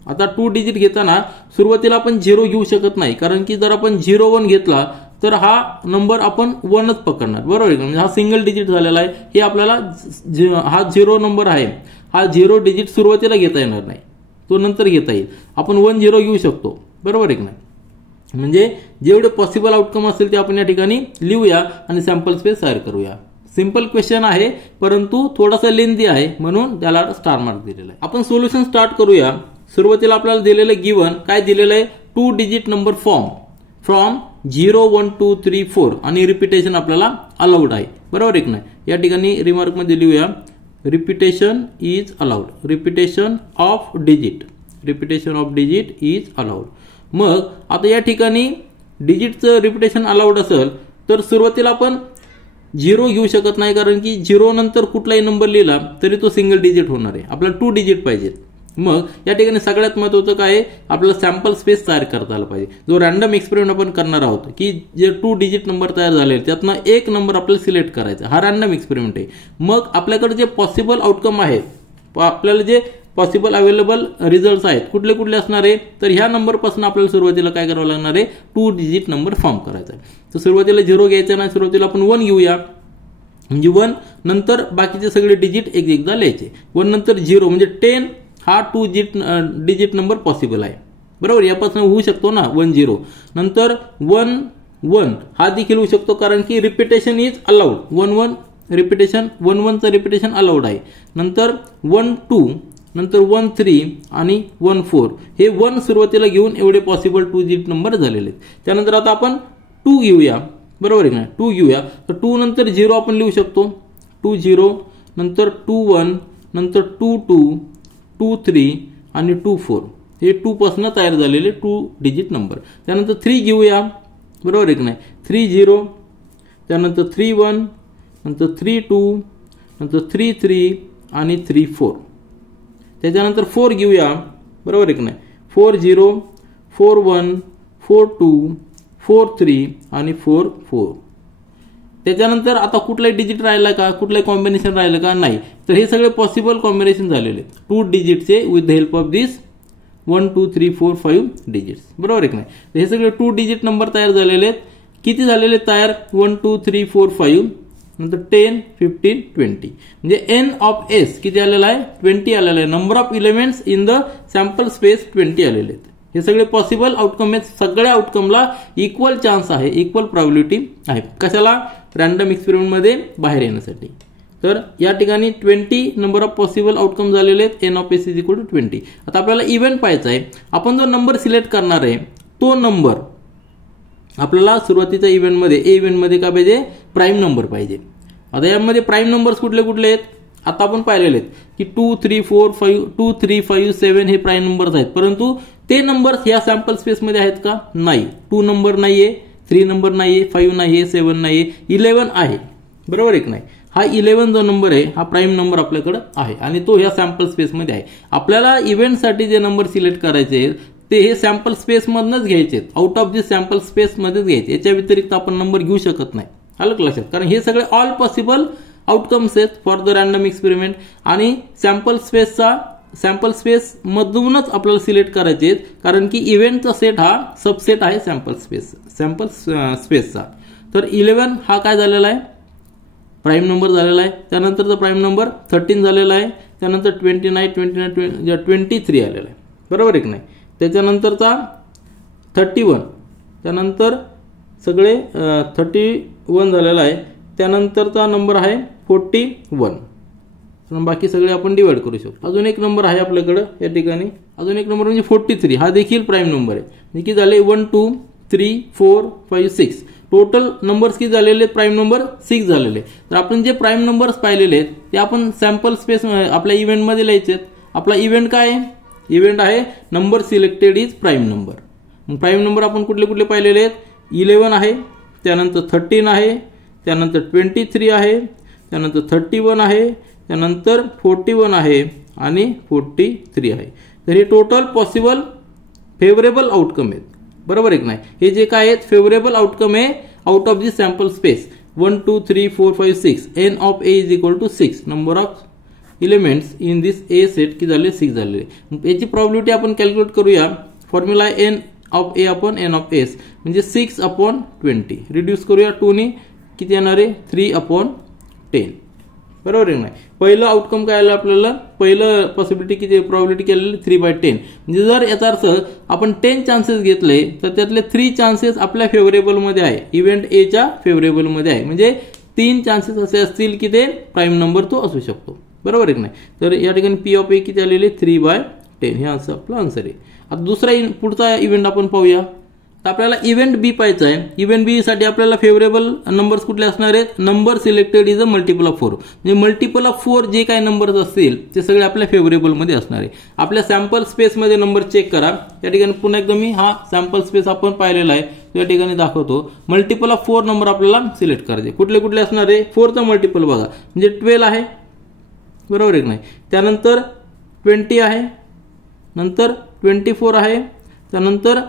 आता 2 डिजिट घेताना सुरुवातीला आपण 0 घेऊ शकत नाही कारण की जर आपण 0 1 घेतला तर हा नंबर आपण 1च पकडणार. बरोबर आहे. म्हणजे हा सिंगल डिजिट झालेला आहे. हे आपल्याला हा 0 नंबर आहे हा 0 डिजिट सुरुवातीला घेता येणार नाही, तो नंतर घेता येईल. आपण 1 0 घेऊ शकतो. बरोबर आहे की नाही. म्हणजे जेवढे पॉसिबल आउटकम असतील ते आपण या ठिकाणी लिहूया आणि सॅम्पल स्पेस तयार करूया. सिंपल क्वेश्चन आहे परंतु थोडासा लेंथी आहे म्हणून त्याला स्टार मार्क दिलेला आहे. आपण सोल्युशन स्टार्ट करूया. सुरुवातीला आपल्याला दिलेलं गिवन काय दिलेलं आहे 2 डिजिट नंबर फॉर्म फ्रॉम 0 1 2 3 4 आणि रिपिटेशन आपल्याला अलाउड आहे. बरोबर आहे की नाही. या ठिकाणी रिमार्क मध्ये लिहूया repetition is allowed. Repetition of digit. Repetition of digit is allowed. मग आता या ठिकाणी डिजिटचं रिपिटेशन अलाउड असेल तर सुरुवातीला आपण 0 घेऊ शकत नाही कारण की 0 नंतर कुठलाही नंबर लिहिला तरी तो सिंगल डिजिट होणार आहे. आपल्याला 2 डिजिट पाहिजेत. मग या ठिकाणी सगळ्यात महत्त्वाचं काय आहे आपल्याला सॅम्पल स्पेस तयार करता आला पाहिजे. जो रॅन्डम एक्सपेरिमेंट आपण करणार आहोत की जे 2 डिजिट नंबर तयार झाले त्यातनं एक नंबर आपल्याला सिलेक्ट करायचा. हा रॅन्डम एक्सपेरिमेंट आहे. मग आपल्याकडे जे पॉसिबल आउटकम आहे आपल्याला जे पॉसिबल अवेलेबल रिझल्ट आहेत कुठले कुठले असणार आहे तर ह्या नंबर पासून आपल्याला सुरुवातीला काय करावं लागणार आहे 2 डिजिट नंबर फॉर्म करायचा आहे. तर सुरुवातीला 0 घ्यायचा नाही, सुरुवातीला आपण 1 घेऊया. म्हणजे 1 नंतर बाकीचे सगळे डिजिट एक एकदा लिहायचे. 1 नंतर 0 म्हणजे 10 हा 2 डिजिट नंबर पॉसिबल आहे. बरोबर. यापासून होऊ शकतो ना 1 0. नंतर 1 1 हा देखील होऊ शकतो कारण की रिपिटेशन इज अलाउड. 1 1 रिपिटेशन 1 1चं रिपिटेशन अलाउड आहे. नंतर 1 2, नंतर 1 3 आणि 1 4 हे 1 सुरुवातीला घेऊन एवढे पॉसिबल 2 डिजिट नंबर झालेले आहेत. त्यानंतर आता आपण 2 घेऊया, बरोबर आहे ना. 2 घेऊया तर 2 नंतर 0 आपण लिहू शकतो. 2 0, नंतर 2 1, नंतर 2 2, 2 3 आणि 2 4 हे 2 पासून तयार झालेले 2 डिजिट नंबर. त्यानंतर 3 घेऊया, बरोबर आहे की नाही. 3 0, त्यानंतर 3 1, नंतर 3 2, नंतर 3 3 आणि 3 4. त्याच्यानंतर 4 घेऊया, बरोबर आहे की नाही. 4 0, 4 1, 4 2, 4 3 आणि 4 4. त्याच्यानंतर आता कुठलाही डिजिट राहिला का, कुठलाही कॉम्बिनेशन राहिलं का, नाही. तर हे सगळे पॉसिबल कॉम्बिनेशन झालेले 2 डिजिटचे with the help of this 1 2 3 4 5 digits, बरोबर आहे की नाही. तर हे सगळे 2 डिजिट नंबर तयार झालेले आहेत. किती झालेले तयार 1 2 3 4 5, नंतर 10 15 20. म्हणजे एन ऑफ एस किती आलेला आहे 20 आलेला आहे. Number of elements in the sample space 20 आलेले आहेत. हे सगळे पॉसिबल आउटकम आहेत. सगळ्या आउटकमला इक्वल चान्स आहे, इक्वल प्रोबॅबिलिटी आहे. कशाला, रॅन्डम एक्सपेरिमेंटमध्ये बाहेर येण्यासाठी. तर या ठिकाणी 20 नंबर ऑफ पॉसिबल आउटकम झालेले आहेत. N of S is equal to 20. आता आपल्याला इव्हेंट पाहायचा आहे. आपण जो नंबर सिलेक्ट करणार आहे तो नंबर आपल्याला सुरुवातीच्या इव्हेंटमध्ये ए इव्हेंटमध्ये का पाहिजे, प्राईम नंबर पाहिजे. आता यामध्ये प्राईम नंबर्स कुठले कुठले आहेत आता आपण पाहिलेले आहेत की 2 3 4 5 2 3 5 7 हे प्राईम नंबर्स आहेत. परंतु ते नंबर्स या सॅम्पल स्पेसमध्ये आहेत का, नाही. 2 नंबर नाहीये, 3 नंबर नाहीये, 5 नाहीये, 7 नाहीये, 11 आहे, बरोबर आहे की नाही. हा 11 जो नंबर आहे हा प्राईम नंबर आपल्याकडे आहे आणि तो ह्या सॅम्पल स्पेसमध्ये आहे. आपल्याला इव्हेंटसाठी जे नंबर सिलेक्ट करायचे आहेत ते हे सॅम्पल स्पेसमधूनच घ्यायचे आहेत, आउट ऑफ दिस सॅम्पल स्पेसमध्येच घ्यायचे. याच्या व्यतिरिक्त आपण नंबर घेऊ शकत नाही. आलं लक्षात, कारण हे सगळे ऑल पॉसिबल आउटकम्स आहेत फॉर द रॅन्डम एक्सपेरिमेंट. आणि सॅम्पल स्पेस मधूनच आपल्याला सिलेक्ट करायचे आहेत, कारण की इव्हेंटचा सेट हा सबसेट आहे सॅम्पल स्पेसचा. तर 11 हा काय झालेला आहे, प्राईम नंबर झालेला आहे. त्यानंतरचा प्राईम नंबर 13 झालेला आहे. त्यानंतर 23 आलेला आहे, बरोबर आहे की नाही. त्याच्यानंतरचा 31, त्यानंतर सगळे 31 झालेला आहे. त्यानंतरचा नंबर आहे 41. बाकी सगळे आपण डिवाइड करू शकतो. अजून एक नंबर आहे आपल्याकडे या ठिकाणी, अजून एक नंबर म्हणजे 43. हा देखील प्राईम नंबर आहे. किती झाले 1 2 3 4 5 6. टोटल नंबर्स किती झालेले, प्राईम नंबर 6 झालेले. तर आपण जे प्राईम नंबर्स पाहिलेले आहेत ते आपण सॅम्पल स्पेस आपल्या इव्हेंटमध्ये लिहायचे आहेत. आपला इव्हेंट काय आहे, इव्हेंट आहे number selected is prime number. मग प्राईम नंबर आपण कुठले कुठले पाहिलेले आहेत, 11 आहे, त्यानंतर 13 आहे, त्यानंतर 23 आहे, त्यानंतर 31 आहे, त्यानंतर 41 आहे आणि 43 आहे. तर हे टोटल पॉसिबल फेवरेबल आउटकम आहेत, बरोबर आहे की नाही. हे जे काय आहेत फेवरेबल आउटकम आहे out of this sample space 1 2 3 4 5 6. N of A is equal to 6. Number of elements in this A set की झाले 6 झालेले. याची प्रोबॅबिलिटी आपण कॅल्क्युलेट करूया. Formula N of A upon N of S म्हणजे 6 अपॉन 20. रिड्यूस करूया 2 ने किती येणार आहे 3 अपॉन 10, बरोबर आहे नाही. पहिलं आउटकम काय आलं आपल्याला, पहिलं पॉसिबिलिटी किती प्रोबॅबिलिटी केलेली 3/10. म्हणजे जर याचा अर्थ आपण 10 चान्सेस घेतले तर त्यातले 3 चान्सेस आपल्या फेवरेबल मध्ये आहे, इव्हेंट ए च्या फेवरेबल मध्ये आहे. म्हणजे 3 चान्सेस असे असतील की ते प्राईम नंबर तो असू शकतो, बरोबर आहे की नाही. तर या ठिकाणी पी ऑफ ए किती आलेले 3/10 हे असं आपलं आन्सर आहे. आता दुसरा पुढचा इव्हेंट आपण पाहूया. तर आपल्याला इव्हेंट बी पाहायचा आहे. इव्हेंट बी साठी आपल्याला फेवरेबल नंबर्स कुठले असणार आहेत, number selected is a multiple of 4. म्हणजे मल्टिपल ऑफ 4 जे काही नंबर्स असतील ते सगळे आपल्या फेवरेबल मध्ये असणार आहे. आपल्या सॅम्पल स्पेस मध्ये नंबर चेक करा. या ठिकाणी पुन्हा एकदा मी हा सॅम्पल स्पेस आपण पाहिलेला आहे या ठिकाणी दाखवतो. मल्टिपल ऑफ 4 नंबर आपल्याला सिलेक्ट करायचे. कुठले कुठले असणार आहे, 4चा मल्टिपल बघा म्हणजे 12 आहे, बरोबर आहे की नाही. त्यानंतर 20 आहे, नंतर 24 आहे, त्यानंतर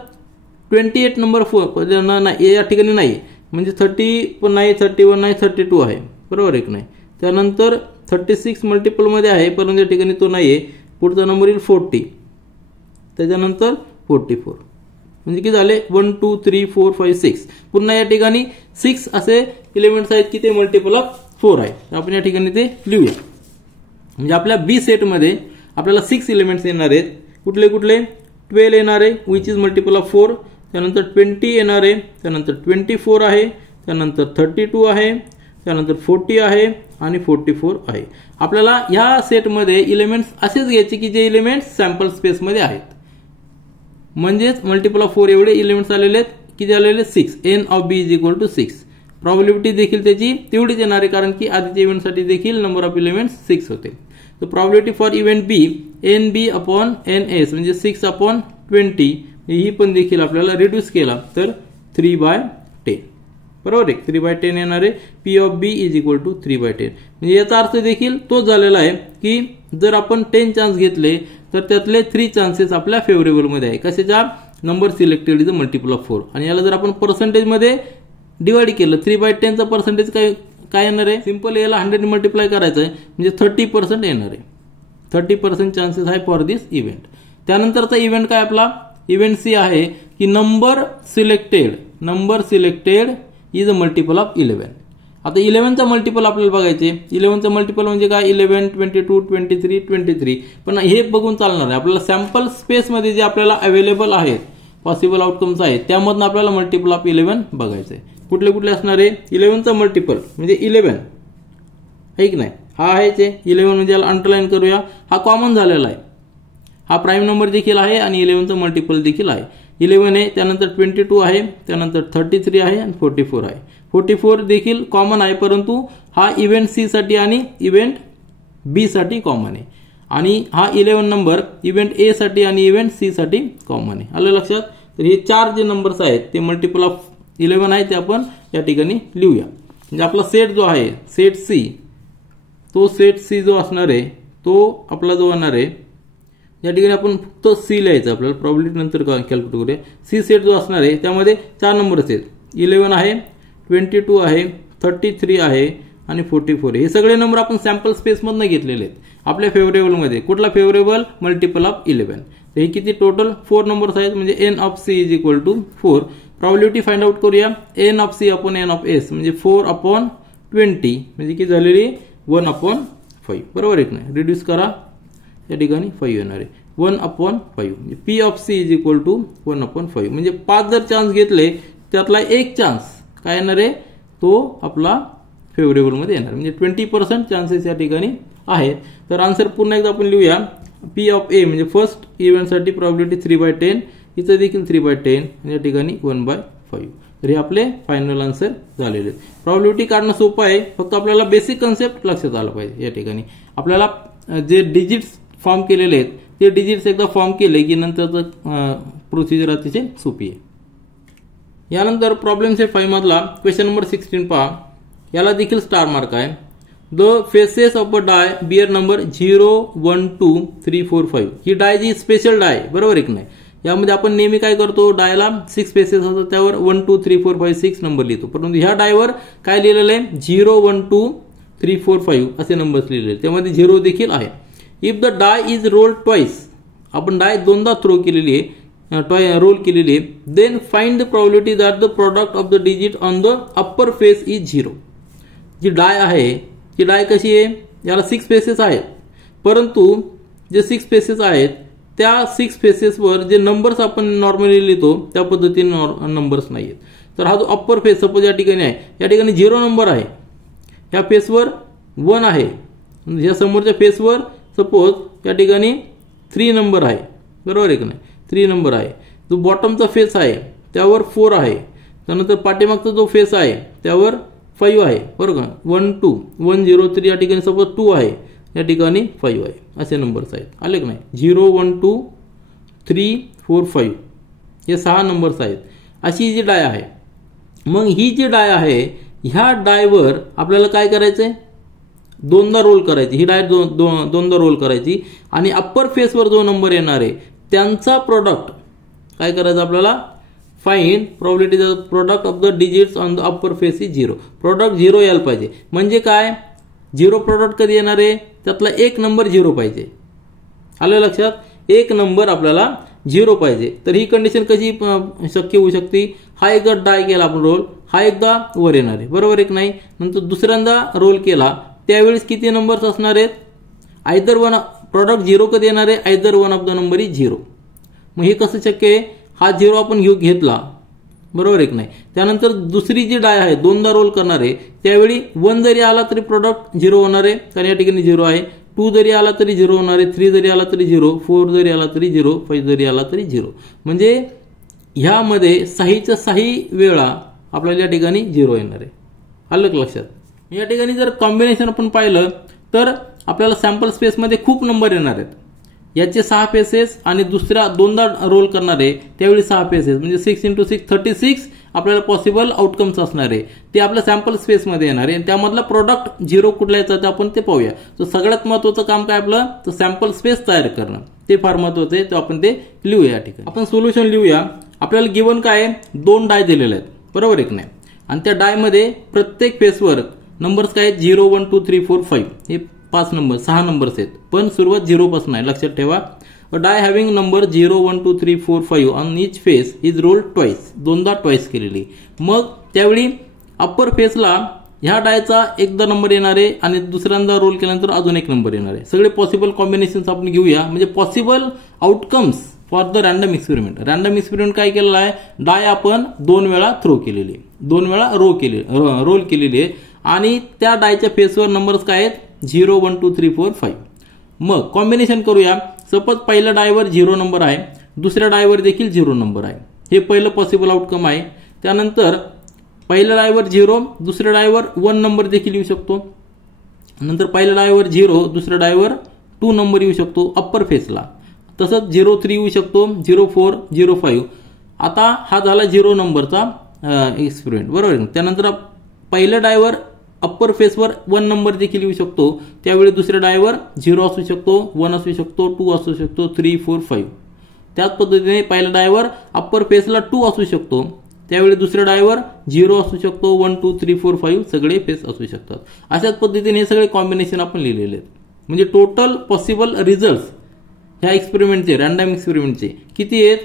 28 नंबर 4 या ठिकाणी नाही म्हणजे 30 पण नाही, 31 नाही, 32 आहे, बरोबर आहे की नाही. त्यानंतर 36 मल्टिपल मध्ये आहे परंतु या ठिकाणी तो नाहीये. पुढचा नंबर येईल 40, त्याच्यानंतर 44. म्हणजे किती झाले 1 2 3 4 5 6. पुन्हा या ठिकाणी 6 असे एलिमेंट्स आहेत की ते मल्टिपल ऑफ 4 आहे. तर आपण या ठिकाणी ते लिहूया. म्हणजे आपल्या बी सेटमध्ये आपल्याला 6 एलिमेंट्स येणार आहेत. कुठले कुठले 12 येणार आहे विच इज मल्टिपल ऑफ 4, त्यानंतर 20 येणार आहे, त्यानंतर 24 आहे, त्यानंतर 32 आहे, त्यानंतर 40 आहे आणि 44 आहे. आपल्याला या सेटमध्ये एलिमेंट्स असेच घ्यायचे की जे एलिमेंट्स सॅम्पल स्पेसमध्ये आहेत. म्हणजेच मल्टिपल ऑफ 4 एवढे एलिमेंट्स आलेले आहेत. किती आलेले 6. n of b is equal to 6. Probability देखील त्याची तेवढीच येणार आहे कारण की आधीच्या इव्हेंटसाठी देखील नंबर ऑफ एलिमेंट्स 6 होते. तर probability for event B nb upon ns म्हणजे 6 अपॉन 20 ही पण देखील आपल्याला रिड्यूस केला तर 3/10 बरोबर आहे. 3/10 येणार आहे. p of b is equal to 3/10 म्हणजे याचा अर्थ देखील तोच झालेला आहे की जर आपण 10 चान्स घेतले तर त्यातले 3 चान्सेस आपल्या फेवरेबल मध्ये आहे. कशाच्या number selected is multiple of 4. आणि याला जर आपण पर्सेंटेज मध्ये डिवाइड केलं 3/10 चा पर्सेंटेज काय येणार आहे. सिंपल याला 100 ने मल्टिप्लाय करायचं आहे म्हणजे 30% येणार आहे. 30% चान्सेस आहे फॉर दिस इव्हेंट. त्यानंतरचा इव्हेंट काय आपला इव्हेंट सी आहे की number selected is a multiple of 11. आता 11चा मल्टिपल आपल्याला बघायचे. 11चा मल्टिपल म्हणजे काय 11, 22, 23, 23. पण हे बघून चालणार आहे. आपल्याला सॅम्पल स्पेसमध्ये जे आपल्याला अवेलेबल आहेत पॉसिबल आउटकम्स आहेत त्यामधून आपल्याला मल्टिपल ऑफ 11 बघायचं आहे. कुठले कुठले असणार आहे 11चा मल्टिपल म्हणजे 11 आहे की नाही. हा आहे 11 म्हणजे याला अंडरलाईन करूया. हा कॉमन झालेला आहे. हा प्राईम नंबर देखील आहे आणि 11चा मल्टिपल देखील आहे. 11 आहे त्यानंतर 22 आहे त्यानंतर 33 आहे आणि 44 आहे. 44 देखील कॉमन आहे परंतु हा इव्हेंट सी साठी आणि इव्हेंट बी साठी कॉमन आहे. आणि हा 11 नंबर इव्हेंट ए साठी आणि इव्हेंट सी साठी कॉमन आहे. आलं लक्षात. तर हे 4 जे नंबर्स आहेत ते मल्टिपल ऑफ 11 आहे ते आपण या ठिकाणी लिहूया. म्हणजे आपला सेट जो आहे सेट सी जो असणार आहे तो आपला जो होणार आहे या ठिकाणी आपण फक्त सी लिहायचं. आपल्याला प्रॉबिलिटी नंतर कॅल्क्युलेट करूया. सी सेट जो असणार आहे त्यामध्ये 4 नंबर्स आहेत. 11 आहे 22 आहे 33 आहे आणि 44 आहे. हे सगळे नंबर आपण सॅम्पल स्पेसमधून घेतलेले आहेत आपल्या फेवरेबलमध्ये. कुठला फेवरेबल मल्टिपल ऑफ 11. तर हे किती टोटल 4 नंबर्स आहेत म्हणजे n of c is equal to 4. Probability find out करूया. n of c upon n of s म्हणजे 4 अपॉन 20 म्हणजे किती झालेली 1 अपॉन 5 बरोबर आहे नाही. रिड्यूस करा या ठिकाणी 5 येणार आहे 1 अपॉन 5 म्हणजे p of c is equal to 1 upon 5 म्हणजे 5 जर चान्स घेतले त्यातला एक चान्स काय येणार आहे तो आपला फेवरेबल मध्ये येणार म्हणजे 20% चान्सेस या ठिकाणी आहेत. तर आन्सर पुन्हा एकदा आपण लिहूया. p ऑफ a म्हणजे फर्स्ट इव्हेंटसाठी प्रॉबिलिटी 3/10 इथं देखील 3/10 आणि या ठिकाणी 1/5. तर हे आपले फायनल आन्सर झालेले. प्रॉबिलिटी काढणं सोपं आहे फक्त आपल्याला बेसिक कन्सेप्ट लक्षात आलं पाहिजे. या ठिकाणी आपल्याला जे डिजिट्स फॉर्म केलेले आहेत ते डिजिट्स एकदा फॉर्म केले की नंतरचं प्रोसिजर अतिशय सोपी आहे. यानंतर प्रॉब्लेम सेट 5 मधला क्वेश्चन नंबर 16 पहा. याला देखील स्टार मार्क आहे. The faces of a die bear number 0, 1, 2, 3, 4, 5. ही डाय जी स्पेशल डाय बरोबर आहे की नाही. यामध्ये आपण नेहमी काय करतो डायला 6 फेसेस असतात त्यावर 1, 2, 3, 4, 5, 6 नंबर लिहितो. परंतु ह्या डायवर काय लिहिलेलं आहे 0, 1, 2, 3, 4, 5 असे नंबर्स लिहिलेले. त्यामध्ये 0 देखील आहे. If the die is rolled twice आपण डाय दोनदा थ्रो केलेली आहे रोल केलेली आहे. Then find the probability that the product of the digit on the upper face is 0. जी डाय आहे ती डाय कशी आहे याला 6 फेसेस आहेत परंतु जे 6 फेसेस आहेत त्या 6 फेसेसवर जे नंबर्स आपण नॉर्मली लिहितो त्या पद्धतीने नंबर्स नाहीत. तर हा जो अप्पर फेस सपोज या ठिकाणी आहे या ठिकाणी 0 नंबर आहे. या फेसवर 1 आहे. या समोरच्या फेसवर सपोज या ठिकाणी 3 नंबर आहे बरोबर आहे की नाही 3 नंबर आहे. जो बॉटमचा फेस आहे त्यावर 4 आहे. त्यानंतर पाठीमागचा जो फेस आहे त्यावर 5 आहे बरोबर का 1, 2, 1, 0, 3 या ठिकाणी सपोज 2 आहे या ठिकाणी 5 आहे असे नंबर्स आहेत. आले की नाही 0, 1, 2, 3, 4, 5 हे 6 नंबर्स आहेत. अशी जी डाय आहे. मग ही जी डाय आहे ह्या डायवर आपल्याला काय करायचंय दोनदा रोल करायची. ही डाय दोनदा रोल करायची आणि अप्पर फेसवर जो नंबर येणार आहे त्यांचा प्रोडक्ट काय करायचं आपल्याला find probability the product of the digits on the upper face is 0. Product 0 यायला पाहिजे. म्हणजे काय 0 प्रोडक्ट कधी येणार आहे त्यातला एक नंबर 0 पाहिजे. आलं लक्षात. एक नंबर आपल्याला 0 पाहिजे. तर ही कंडिशन कशी शक्य होऊ शकते. हा एकदा डाय केला आपण रोल हा एकदा वर येणार आहे बरोबर एक नाही. नंतर दुसऱ्यांदा रोल केला त्यावेळेस किती नंबर्स असणार आहेत आयदर वन प्रोडक्ट 0 कधी येणार आहे either one of the number is 0. मग हे कसं शक्य आहे हा 0 आपण घेतला बरोबर आहे की नाही. त्यानंतर दुसरी जी डाय आहे दोनदा रोल करणार आहे त्यावेळी 1 जरी आला तरी प्रोडक्ट 0 होणार आहे, कारण या ठिकाणी 0 आहे. 2 जरी आला तरी 0 होणार आहे, 3 जरी आला तरी 0, 4 जरी आला तरी 0, 5 जरी आला तरी 0. म्हणजे ह्यामध्ये 6च्या 6 वेळा आपल्याला या ठिकाणी 0 येणार आहे. आलं का लक्षात. या ठिकाणी जर कॉम्बिनेशन आपण पाहिलं तर आपल्याला सॅम्पल स्पेसमध्ये खूप नंबर येणार आहेत. याचे 6 फेसेस आणि दुसरा दोनदा रोल करणार आहे त्यावेळी 6 फेसेस, म्हणजे 6 × 6 36 आपल्याला पॉसिबल आउटकम्स असणार आहे. ते आपल्या सॅम्पल स्पेसमध्ये येणार आहे. त्यामधला प्रोडक्ट 0 कुठला येतं ते आपण ते पाहूया. तर सगळ्यात महत्त्वाचं काम काय आपलं, तर सॅम्पल स्पेस तयार करणं, ते फार महत्त्वाचं आहे. तर आपण ते लिहूया. या ठिकाणी आपण सोल्युशन लिहूया. आपल्याला गिवन काय आहे, 2 डाय दिलेले आहेत, बरोबर आहे की नाही. आणि त्या डायमध्ये प्रत्येक फेसवर नंबर्स काय आहेत, 0 1 2 3 4 5 हे 5 नंबर 6 नंबर्स आहेत, पण सुरुवात 0 पासून आहे, लक्षात ठेवा. Die having number 0 1 2 3 4 5 on each face is rolled twice, दोनदा ट्वाइस केलेली. मग त्यावेळी अप्पर फेसला ह्या डायचा एकदा नंबर येणार आहे आणि दुसऱ्यांदा रोल केल्यानंतर अजून एक नंबर येणार आहे. सगळे पॉसिबल कॉम्बिनेशन्स आपण घेऊया, म्हणजे possible outcomes for the random experiment. Random experiment काय केलेला आहे, डाय आपण 2 वेळा थ्रो केलेली आहे, 2 वेळा रोल केलेली आहे आणि त्या डायच्या फेसवर नंबर्स काय आहेत, 0 1 2 3 4 5. मग कॉम्बिनेशन करूया. सपोज पहिल्या डायवर 0 नंबर आहे, दुसऱ्या डायवर देखील 0 नंबर आहे. हे पहिलं पॉसिबल आउटकम आहे. त्यानंतर पहिल्या डायवर 0, दुसऱ्या डायवर 1 नंबर देखील येऊ शकतो. नंतर पहिल्या डायवर 0, दुसऱ्या डायवर 2 नंबर येऊ शकतो अप्पर फेसला. तसंच 0 3 येऊ शकतो, 0 4 0 5. आता हा झाला 0 नंबरचा एक्सपेरिमेंट, बरोबर. त्यानंतर पहिल्या डायवर अप्पर फेसवर 1 नंबर देखील येऊ शकतो. त्यावेळी दुसऱ्या डायवर 0 असू शकतो, 1 असू शकतो, 2 असू शकतो, 3 4 5. त्याच पद्धतीने पहिल्या डायवर अप्पर फेसला 2 असू शकतो. त्यावेळी दुसऱ्या डायवर 0 असू शकतो, 1 2 3 4 5 सगळे फेस असू शकतात. अशाच पद्धतीने हे सगळे कॉम्बिनेशन आपण लिहिलेले आहेत. म्हणजे टोटल पॉसिबल रिझल्ट ह्या एक्सपेरिमेंटचे, रॅन्डम एक्सपेरिमेंटचे किती आहेत,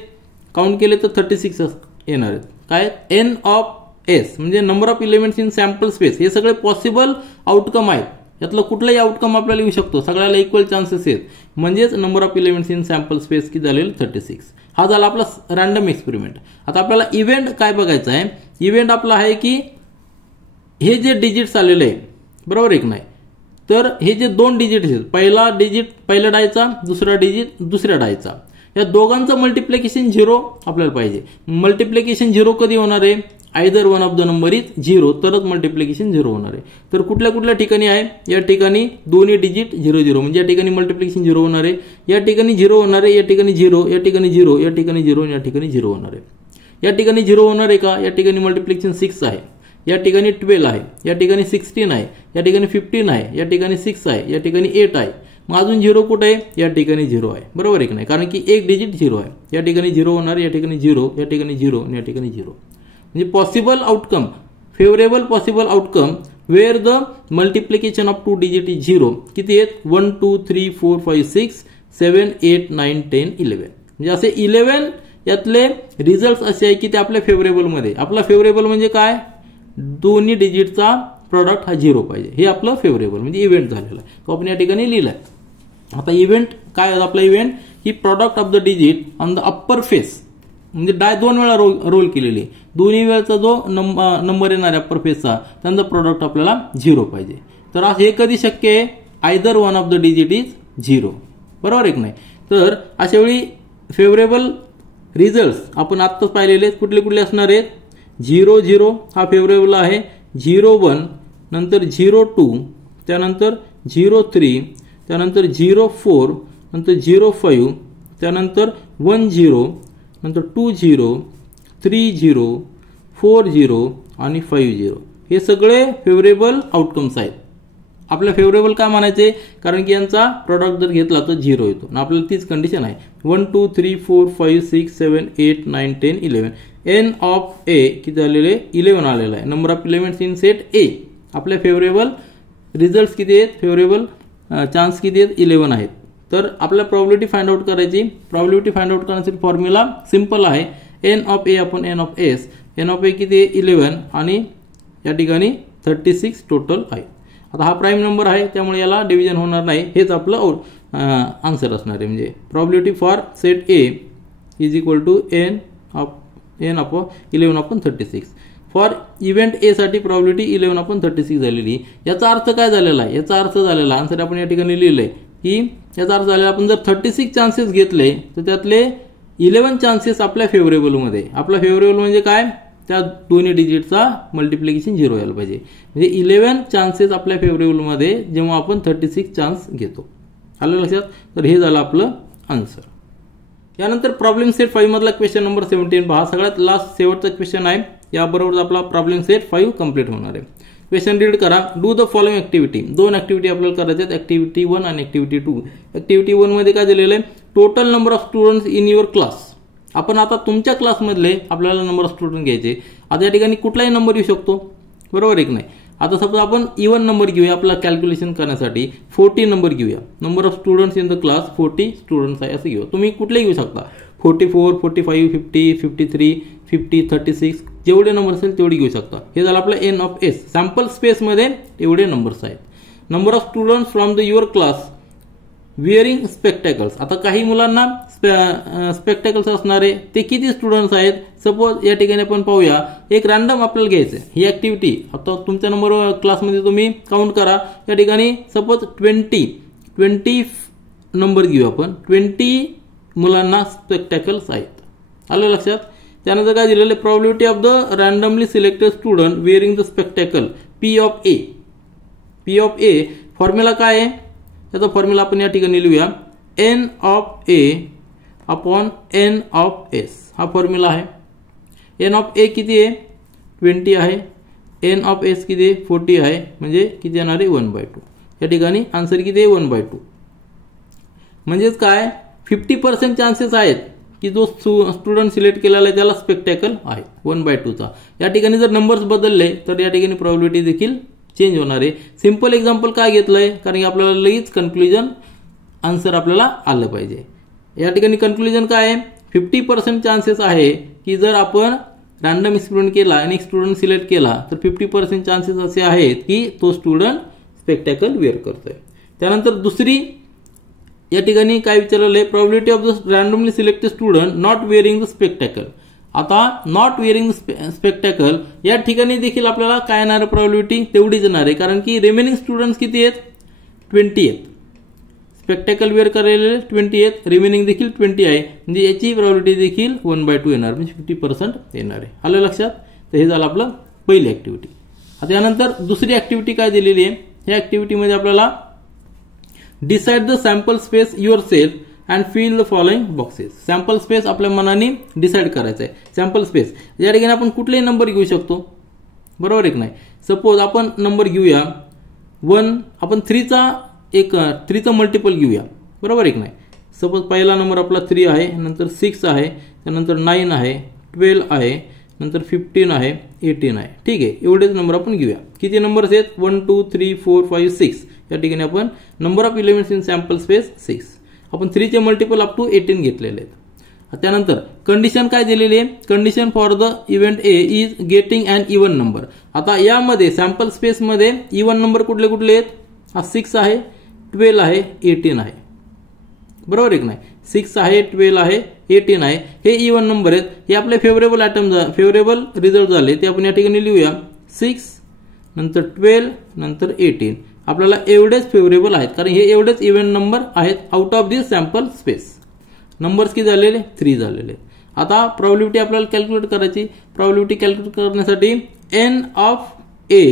काउंट केले तर 36 येणार आहेत. काय, एन ऑफ एस म्हणजे number of elements in sample space. हे सगळे पॉसिबल आउटकम आहेत. यातलं कुठलाही आउटकम आपल्याला येऊ शकतो, सगळ्याला इक्वल चान्सेस आहेत. म्हणजेच number of elements in sample space किती झालेलं, 36. हा झाला आपला रॅन्डम एक्सपेरिमेंट. आता आपल्याला इव्हेंट काय बघायचा आहे. इव्हेंट आपला आहे की हे जे डिजिट्स आलेले आहे, बरोबर एक नाही, तर हे जे 2 डिजिट आहेत, पहिला डिजिट पहिल्या डायचा, दुसरा डिजिट दुसऱ्या डायचा, या दोघांचं मल्टिप्लिकेशन 0 आपल्याला पाहिजे. मल्टिप्लिकेशन 0 कधी होणार आहे, either one of the number is 0, तरच मल्टिप्लिकेशन 0 होणार आहे. तर कुठल्या कुठल्या ठिकाणी आहे, या ठिकाणी दोन्ही डिजिट 0 0, म्हणजे या ठिकाणी मल्टिप्लिकेशन 0 होणार आहे. या ठिकाणी 0 होणार आहे, या ठिकाणी 0, या ठिकाणी 0, या ठिकाणी 0, या ठिकाणी 0 होणार आहे. या ठिकाणी 0 होणार आहे का, या ठिकाणी मल्टिप्लिकेशन 6 आहे, या ठिकाणी 12 आहे, या ठिकाणी 16 आहे, या ठिकाणी 15 आहे, या ठिकाणी 6 आहे, या ठिकाणी 8 आहे. मग अजून 0 कुठे आहे, या ठिकाणी 0 आहे, बरोबर आहे की नाही, कारण की एक डिजिट 0 आहे. या ठिकाणी 0 होणार, या ठिकाणी 0, या ठिकाणी 0, या ठिकाणी 0. म्हणजे possible outcome, favourable possible outcome where the multiplication of 2 digit is 0. किती आहेत, 1 2 3 4 5 6 7 8 9 10 11. म्हणजे असे 11 यातले रिझल्ट असे आहे की ते आपल्या फेवरेबलमध्ये. आपला फेवरेबल म्हणजे काय, दोन्ही डिजिटचा प्रॉडक्ट हा 0 पाहिजे, हे आपलं फेवरेबल म्हणजे इव्हेंट झालेला आहे. तो आपण या ठिकाणी लिहिलाय. आता इव्हेंट काय आहे आपला, event he product of the digit on the upper face, म्हणजे डाय 2 वेळा रोल केलेली, दोन्ही वेळचा जो नंबर येणार आहे अप्पर फेसचा, त्यांचा प्रोडक्ट आपल्याला 0 पाहिजे. तर हे कधी शक्य आहे, either one of the digit is 0, बरोबर आहे की नाही. तर अशा वेळी फेवरेबल रिझल्ट आपण आत्ताच पाहिलेले कुठले कुठले असणार आहेत, 0 0 हा फेवरेबल आहे, 0 1, नंतर 0 2, त्यानंतर 0 3, त्यानंतर 0 4, नंतर 0 5, त्यानंतर 1 0, नंतर 2 0, 3 0, 4 0 आणि 5 0. हे सगळे फेवरेबल आउटकम्स आहेत. आपल्या फेवरेबल काय म्हणायचे, कारण की यांचा प्रॉडक्ट जर घेतला तर 0 येतो आणि आपल्याला तीच कंडिशन आहे. 1 2 3 4 5 6 7 8 9 10 11. एन ऑफ ए किती झालेले, 11 आलेला आहे. Number of elements in set ए. आपल्या फेवरेबल रिझल्ट किती आहेत, फेवरेबल चान्स किती आहेत, 11 आहेत. तर आपल्याला प्रॉबिलिटी फाइंड आउट करायची. प्रॉबिलिटी फाइंड आउट करण्यासाठी फॉर्म्युला सिंपल आहे, N of A upon N of S. N of A किती आहे, 11 आणि या ठिकाणी 36 टोटल आहे. आता हा प्राईम नंबर आहे त्यामुळे याला डिव्हिजन होणार नाही, हेच आपलं आन्सर असणार आहे. म्हणजे probability for set A is equal to N of n/11/36. For event A साठी प्रॉबिलिटी 11/36 झालेली. याचा अर्थ काय झालेला आहे? याचा अर्थ झालेला आन्सर आपण या ठिकाणी लिहिलंय की याचा अर्थ झालेला आपण जर 36 चान्सेस घेतले तर त्यातले 11 चान्सेस आपल्या फेवरेबलमध्ये. आपला फेवरेबल म्हणजे काय? त्या दोन्ही डिजिटचा मल्टिप्लिकेशन 0 यायला पाहिजे. म्हणजे 11 चान्सेस आपल्या फेवरेबलमध्ये जेव्हा आपण 36 चान्स घेतो. आलं लक्षात? तर हे झालं आपलं आन्सर. यानंतर प्रॉब्लेम सेट 5 मधला क्वेश्चन नंबर 17 पहा. सगळ्यात लास्ट शेवटचा क्वेश्चन आहे. याबरोबर आपला प्रॉब्लेम सेट 5 कंप्लीट होणार आहे. क्वेश्चन रीड करा. Do the following activity. दोन ऍक्टिव्हिटी आपल्याला करायच्या आहेत, ऍक्टिव्हिटी 1 आणि ऍक्टिव्हिटी 2. ऍक्टिव्हिटी 1 मध्ये काय दिलेलं आहे? Total number of students in your class. आपण आता तुमच्या क्लासमधले आपल्याला नंबर ऑफ स्टुडंट घ्यायचे. आता या ठिकाणी कुठलाही नंबर येऊ शकतो, बरोबर आहे की नाही? आता सपोज आपण इवन नंबर घेऊया आपला कॅल्क्युलेशन करण्यासाठी. 40 नंबर घेऊया. Number of students in the class 40 students आहे असं घेऊ. तुम्ही कुठलेही घेऊ शकता. 44, 45, 50, 53, 50, 36 जेवढे नंबर असेल तेवढे घेऊ शकता. हे झालं आपलं एन ऑफ एस. सॅम्पल स्पेसमध्ये एवढे नंबर्स आहेत. Number of students from the your class wearing spectacles. आता काही मुलांना स्पेक्टॅकल्स असणारे ते किती स्टुडंट्स आहेत? सपोज या ठिकाणी आपण पाहूया. एक रॅन्डम आपल्याला घ्यायचं आहे. ही ऍक्टिव्हिटी आता तुमच्या नंबर क्लासमध्ये तुम्ही काउंट करा. या ठिकाणी सपोज 20 नंबर घेऊ आपण. 20 मुलांना स्पेक्टॅकल्स आहेत. आलं लक्षात? त्यानंतर काय दिलेलं आहे? Probability of the randomly selected student wearing the spectacle P of A. P of A formula काय आहे? त्याचा फॉर्म्युला आपण या ठिकाणी लिहूया. n of A upon n of S हा फॉर्म्युला आहे. n ऑफ A किती आहे? 20 आहे. n ऑफ S किती आहे? 40 आहे. म्हणजे किती येणार आहे? 1/2. या ठिकाणी आन्सर किती आहे? 1/2. म्हणजेच काय? 50% चान्सेस आहेत की जो स्टुडंट सिलेक्ट केलेला आहे त्याला स्पेक्टॅकल आहे 1/2चा. या ठिकाणी जर नंबर्स बदलले तर या ठिकाणी प्रॉबिलिटी देखील चेंज होणार आहे. सिंपल एक्झाम्पल काय घेतलंय? कारण की आपल्याला लगेच कन्क्लुजन आन्सर आपल्याला आलं पाहिजे. या ठिकाणी कन्क्लुजन काय आहे? 50% चान्सेस आहे की जर आपण रॅन्डम एक्सपेरिमेंट केला आणि एक स्टुडंट सिलेक्ट केला तर 50% चान्सेस असे आहेत की तो स्टुडंट स्पेक्टॅकल वेअर करतोय. त्यानंतर दुसरी या ठिकाणी काय विचारलेलं आहे? Probability of the randomly selected student not wearing the spectacle. आता नॉट वेअरिंग स्पेक्टॅकल या ठिकाणी देखील आपल्याला काय येणार? प्रॉबिलिटी तेवढीच येणार आहे. कारण की रिमेनिंग स्टुडंट्स किती आहेत? 20 आहेत. स्पेक्टॅकल वेअर करायला 20 आहेत. रिमेनिंग देखील 20 आहे. म्हणजे याची प्रॉबिलिटी देखील 1/2 येणार. म्हणजे 50% येणार आहे. आलं लक्षात? तर हे झालं आपलं पहिली ऍक्टिव्हिटी. आता यानंतर दुसरी ऍक्टिव्हिटी काय दिलेली आहे? या ऍक्टिव्हिटीमध्ये आपल्याला decide the sample space yourself and fill the following boxes. Sample space आपल्या मनाने डिसाइड करायचं आहे. सॅम्पल स्पेस या ठिकाणी आपण कुठलेही नंबर घेऊ शकतो, बरोबर आहे की नाही? सपोज आपण नंबर घेऊया 1. आपण 3चा मल्टिपल घेऊया, बरोबर आहे की नाही? सपोज पहिला नंबर आपला 3 आहे, नंतर 6 आहे, त्यानंतर 9 आहे, 12 आहे, नंतर 15 आहे, 18 आहे. ठीक आहे, एवढेच नंबर आपण घेऊया. किती नंबर्स आहेत? 1 2 3 4 5 6. या ठिकाणी आपण number of elements in sample space 6. आपण 3 चे मल्टिपल अप टू 18 घेतलेले आहेत. त्यानंतर कंडिशन काय दिलेली आहे? Condition for the event A is getting an even number. आता यामध्ये सॅम्पल स्पेस मध्ये इव्हन नंबर कुठले कुठले आहेत? हा 6 आहे, 12 आहे, 18 आहे, बरोबर आहे की नाही? 6 आहे, 12 आहे, 18 आहे, हे इव्हन नंबर आहेत. हे आपले फेवरेबल रिझल्ट झाले ते आपण या ठिकाणी लिहूया. 6 नंतर 12 नंतर 18 आपल्याला एवढेच फेवरेबल आहेत कारण हे एवढेच इव्हेंट नंबर आहेत out of this sample space. Numbers किती झालेले? 3 झालेले. आता प्रॉबिलिटी आपल्याला कॅल्क्युलेट करायची. प्रॉबिलिटी कॅल्क्युलेट करण्यासाठी n of a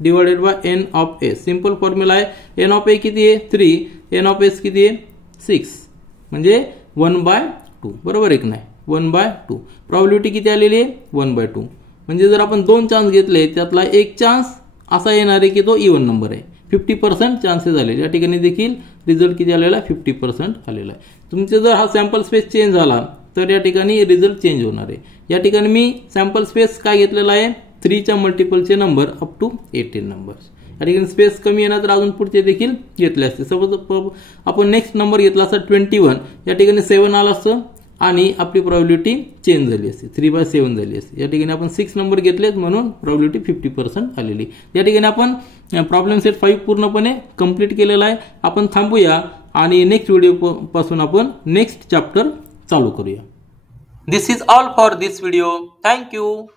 divided by n of s. Simple formula आहे. n ऑफ a किती आहे? 3. n ऑफ s किती आहे? 6. म्हणजे 1/2, बरोबर आहे की नाही? 1/2. प्रॉबिलिटी किती आलेली आहे? 1/2. म्हणजे जर आपण 2 चान्स घेतले त्यातला एक चान्स असा येणार आहे की तो इव्हन नंबर आहे. 50% चान्सेस आले. या ठिकाणी देखील रिझल्ट किती आलेला आहे? 50% आलेला आहे. तुमचे जर हा सॅम्पल स्पेस चेंज झाला तर या ठिकाणी रिझल्ट चेंज होणार आहे. या ठिकाणी मी सॅम्पल स्पेस काय घेतलेला आहे? 3च्या मल्टिपलचे नंबर अप टू 18 नंबर्स. या ठिकाणी स्पेस कमी येणार तर अजून पुढचे देखील घेतले असते. सपोज आपण नेक्स्ट नंबर घेतला असता 21. या ठिकाणी 7 आला असतं आणि आपली प्रॉबिलिटी चेंज झाली असते, 3/7 झाली असते. या ठिकाणी आपण 6 नंबर घेतलेत म्हणून प्रॉबिलिटी 50% आलेली. या ठिकाणी आपण प्रॉब्लेम सेट 5 पूर्णपणे कंप्लीट केलेला आहे. आपण थांबूया आणि नेक्स्ट व्हिडिओ पासून आपण नेक्स्ट चॅप्टर चालू करूया. This is all for this video. Thank you.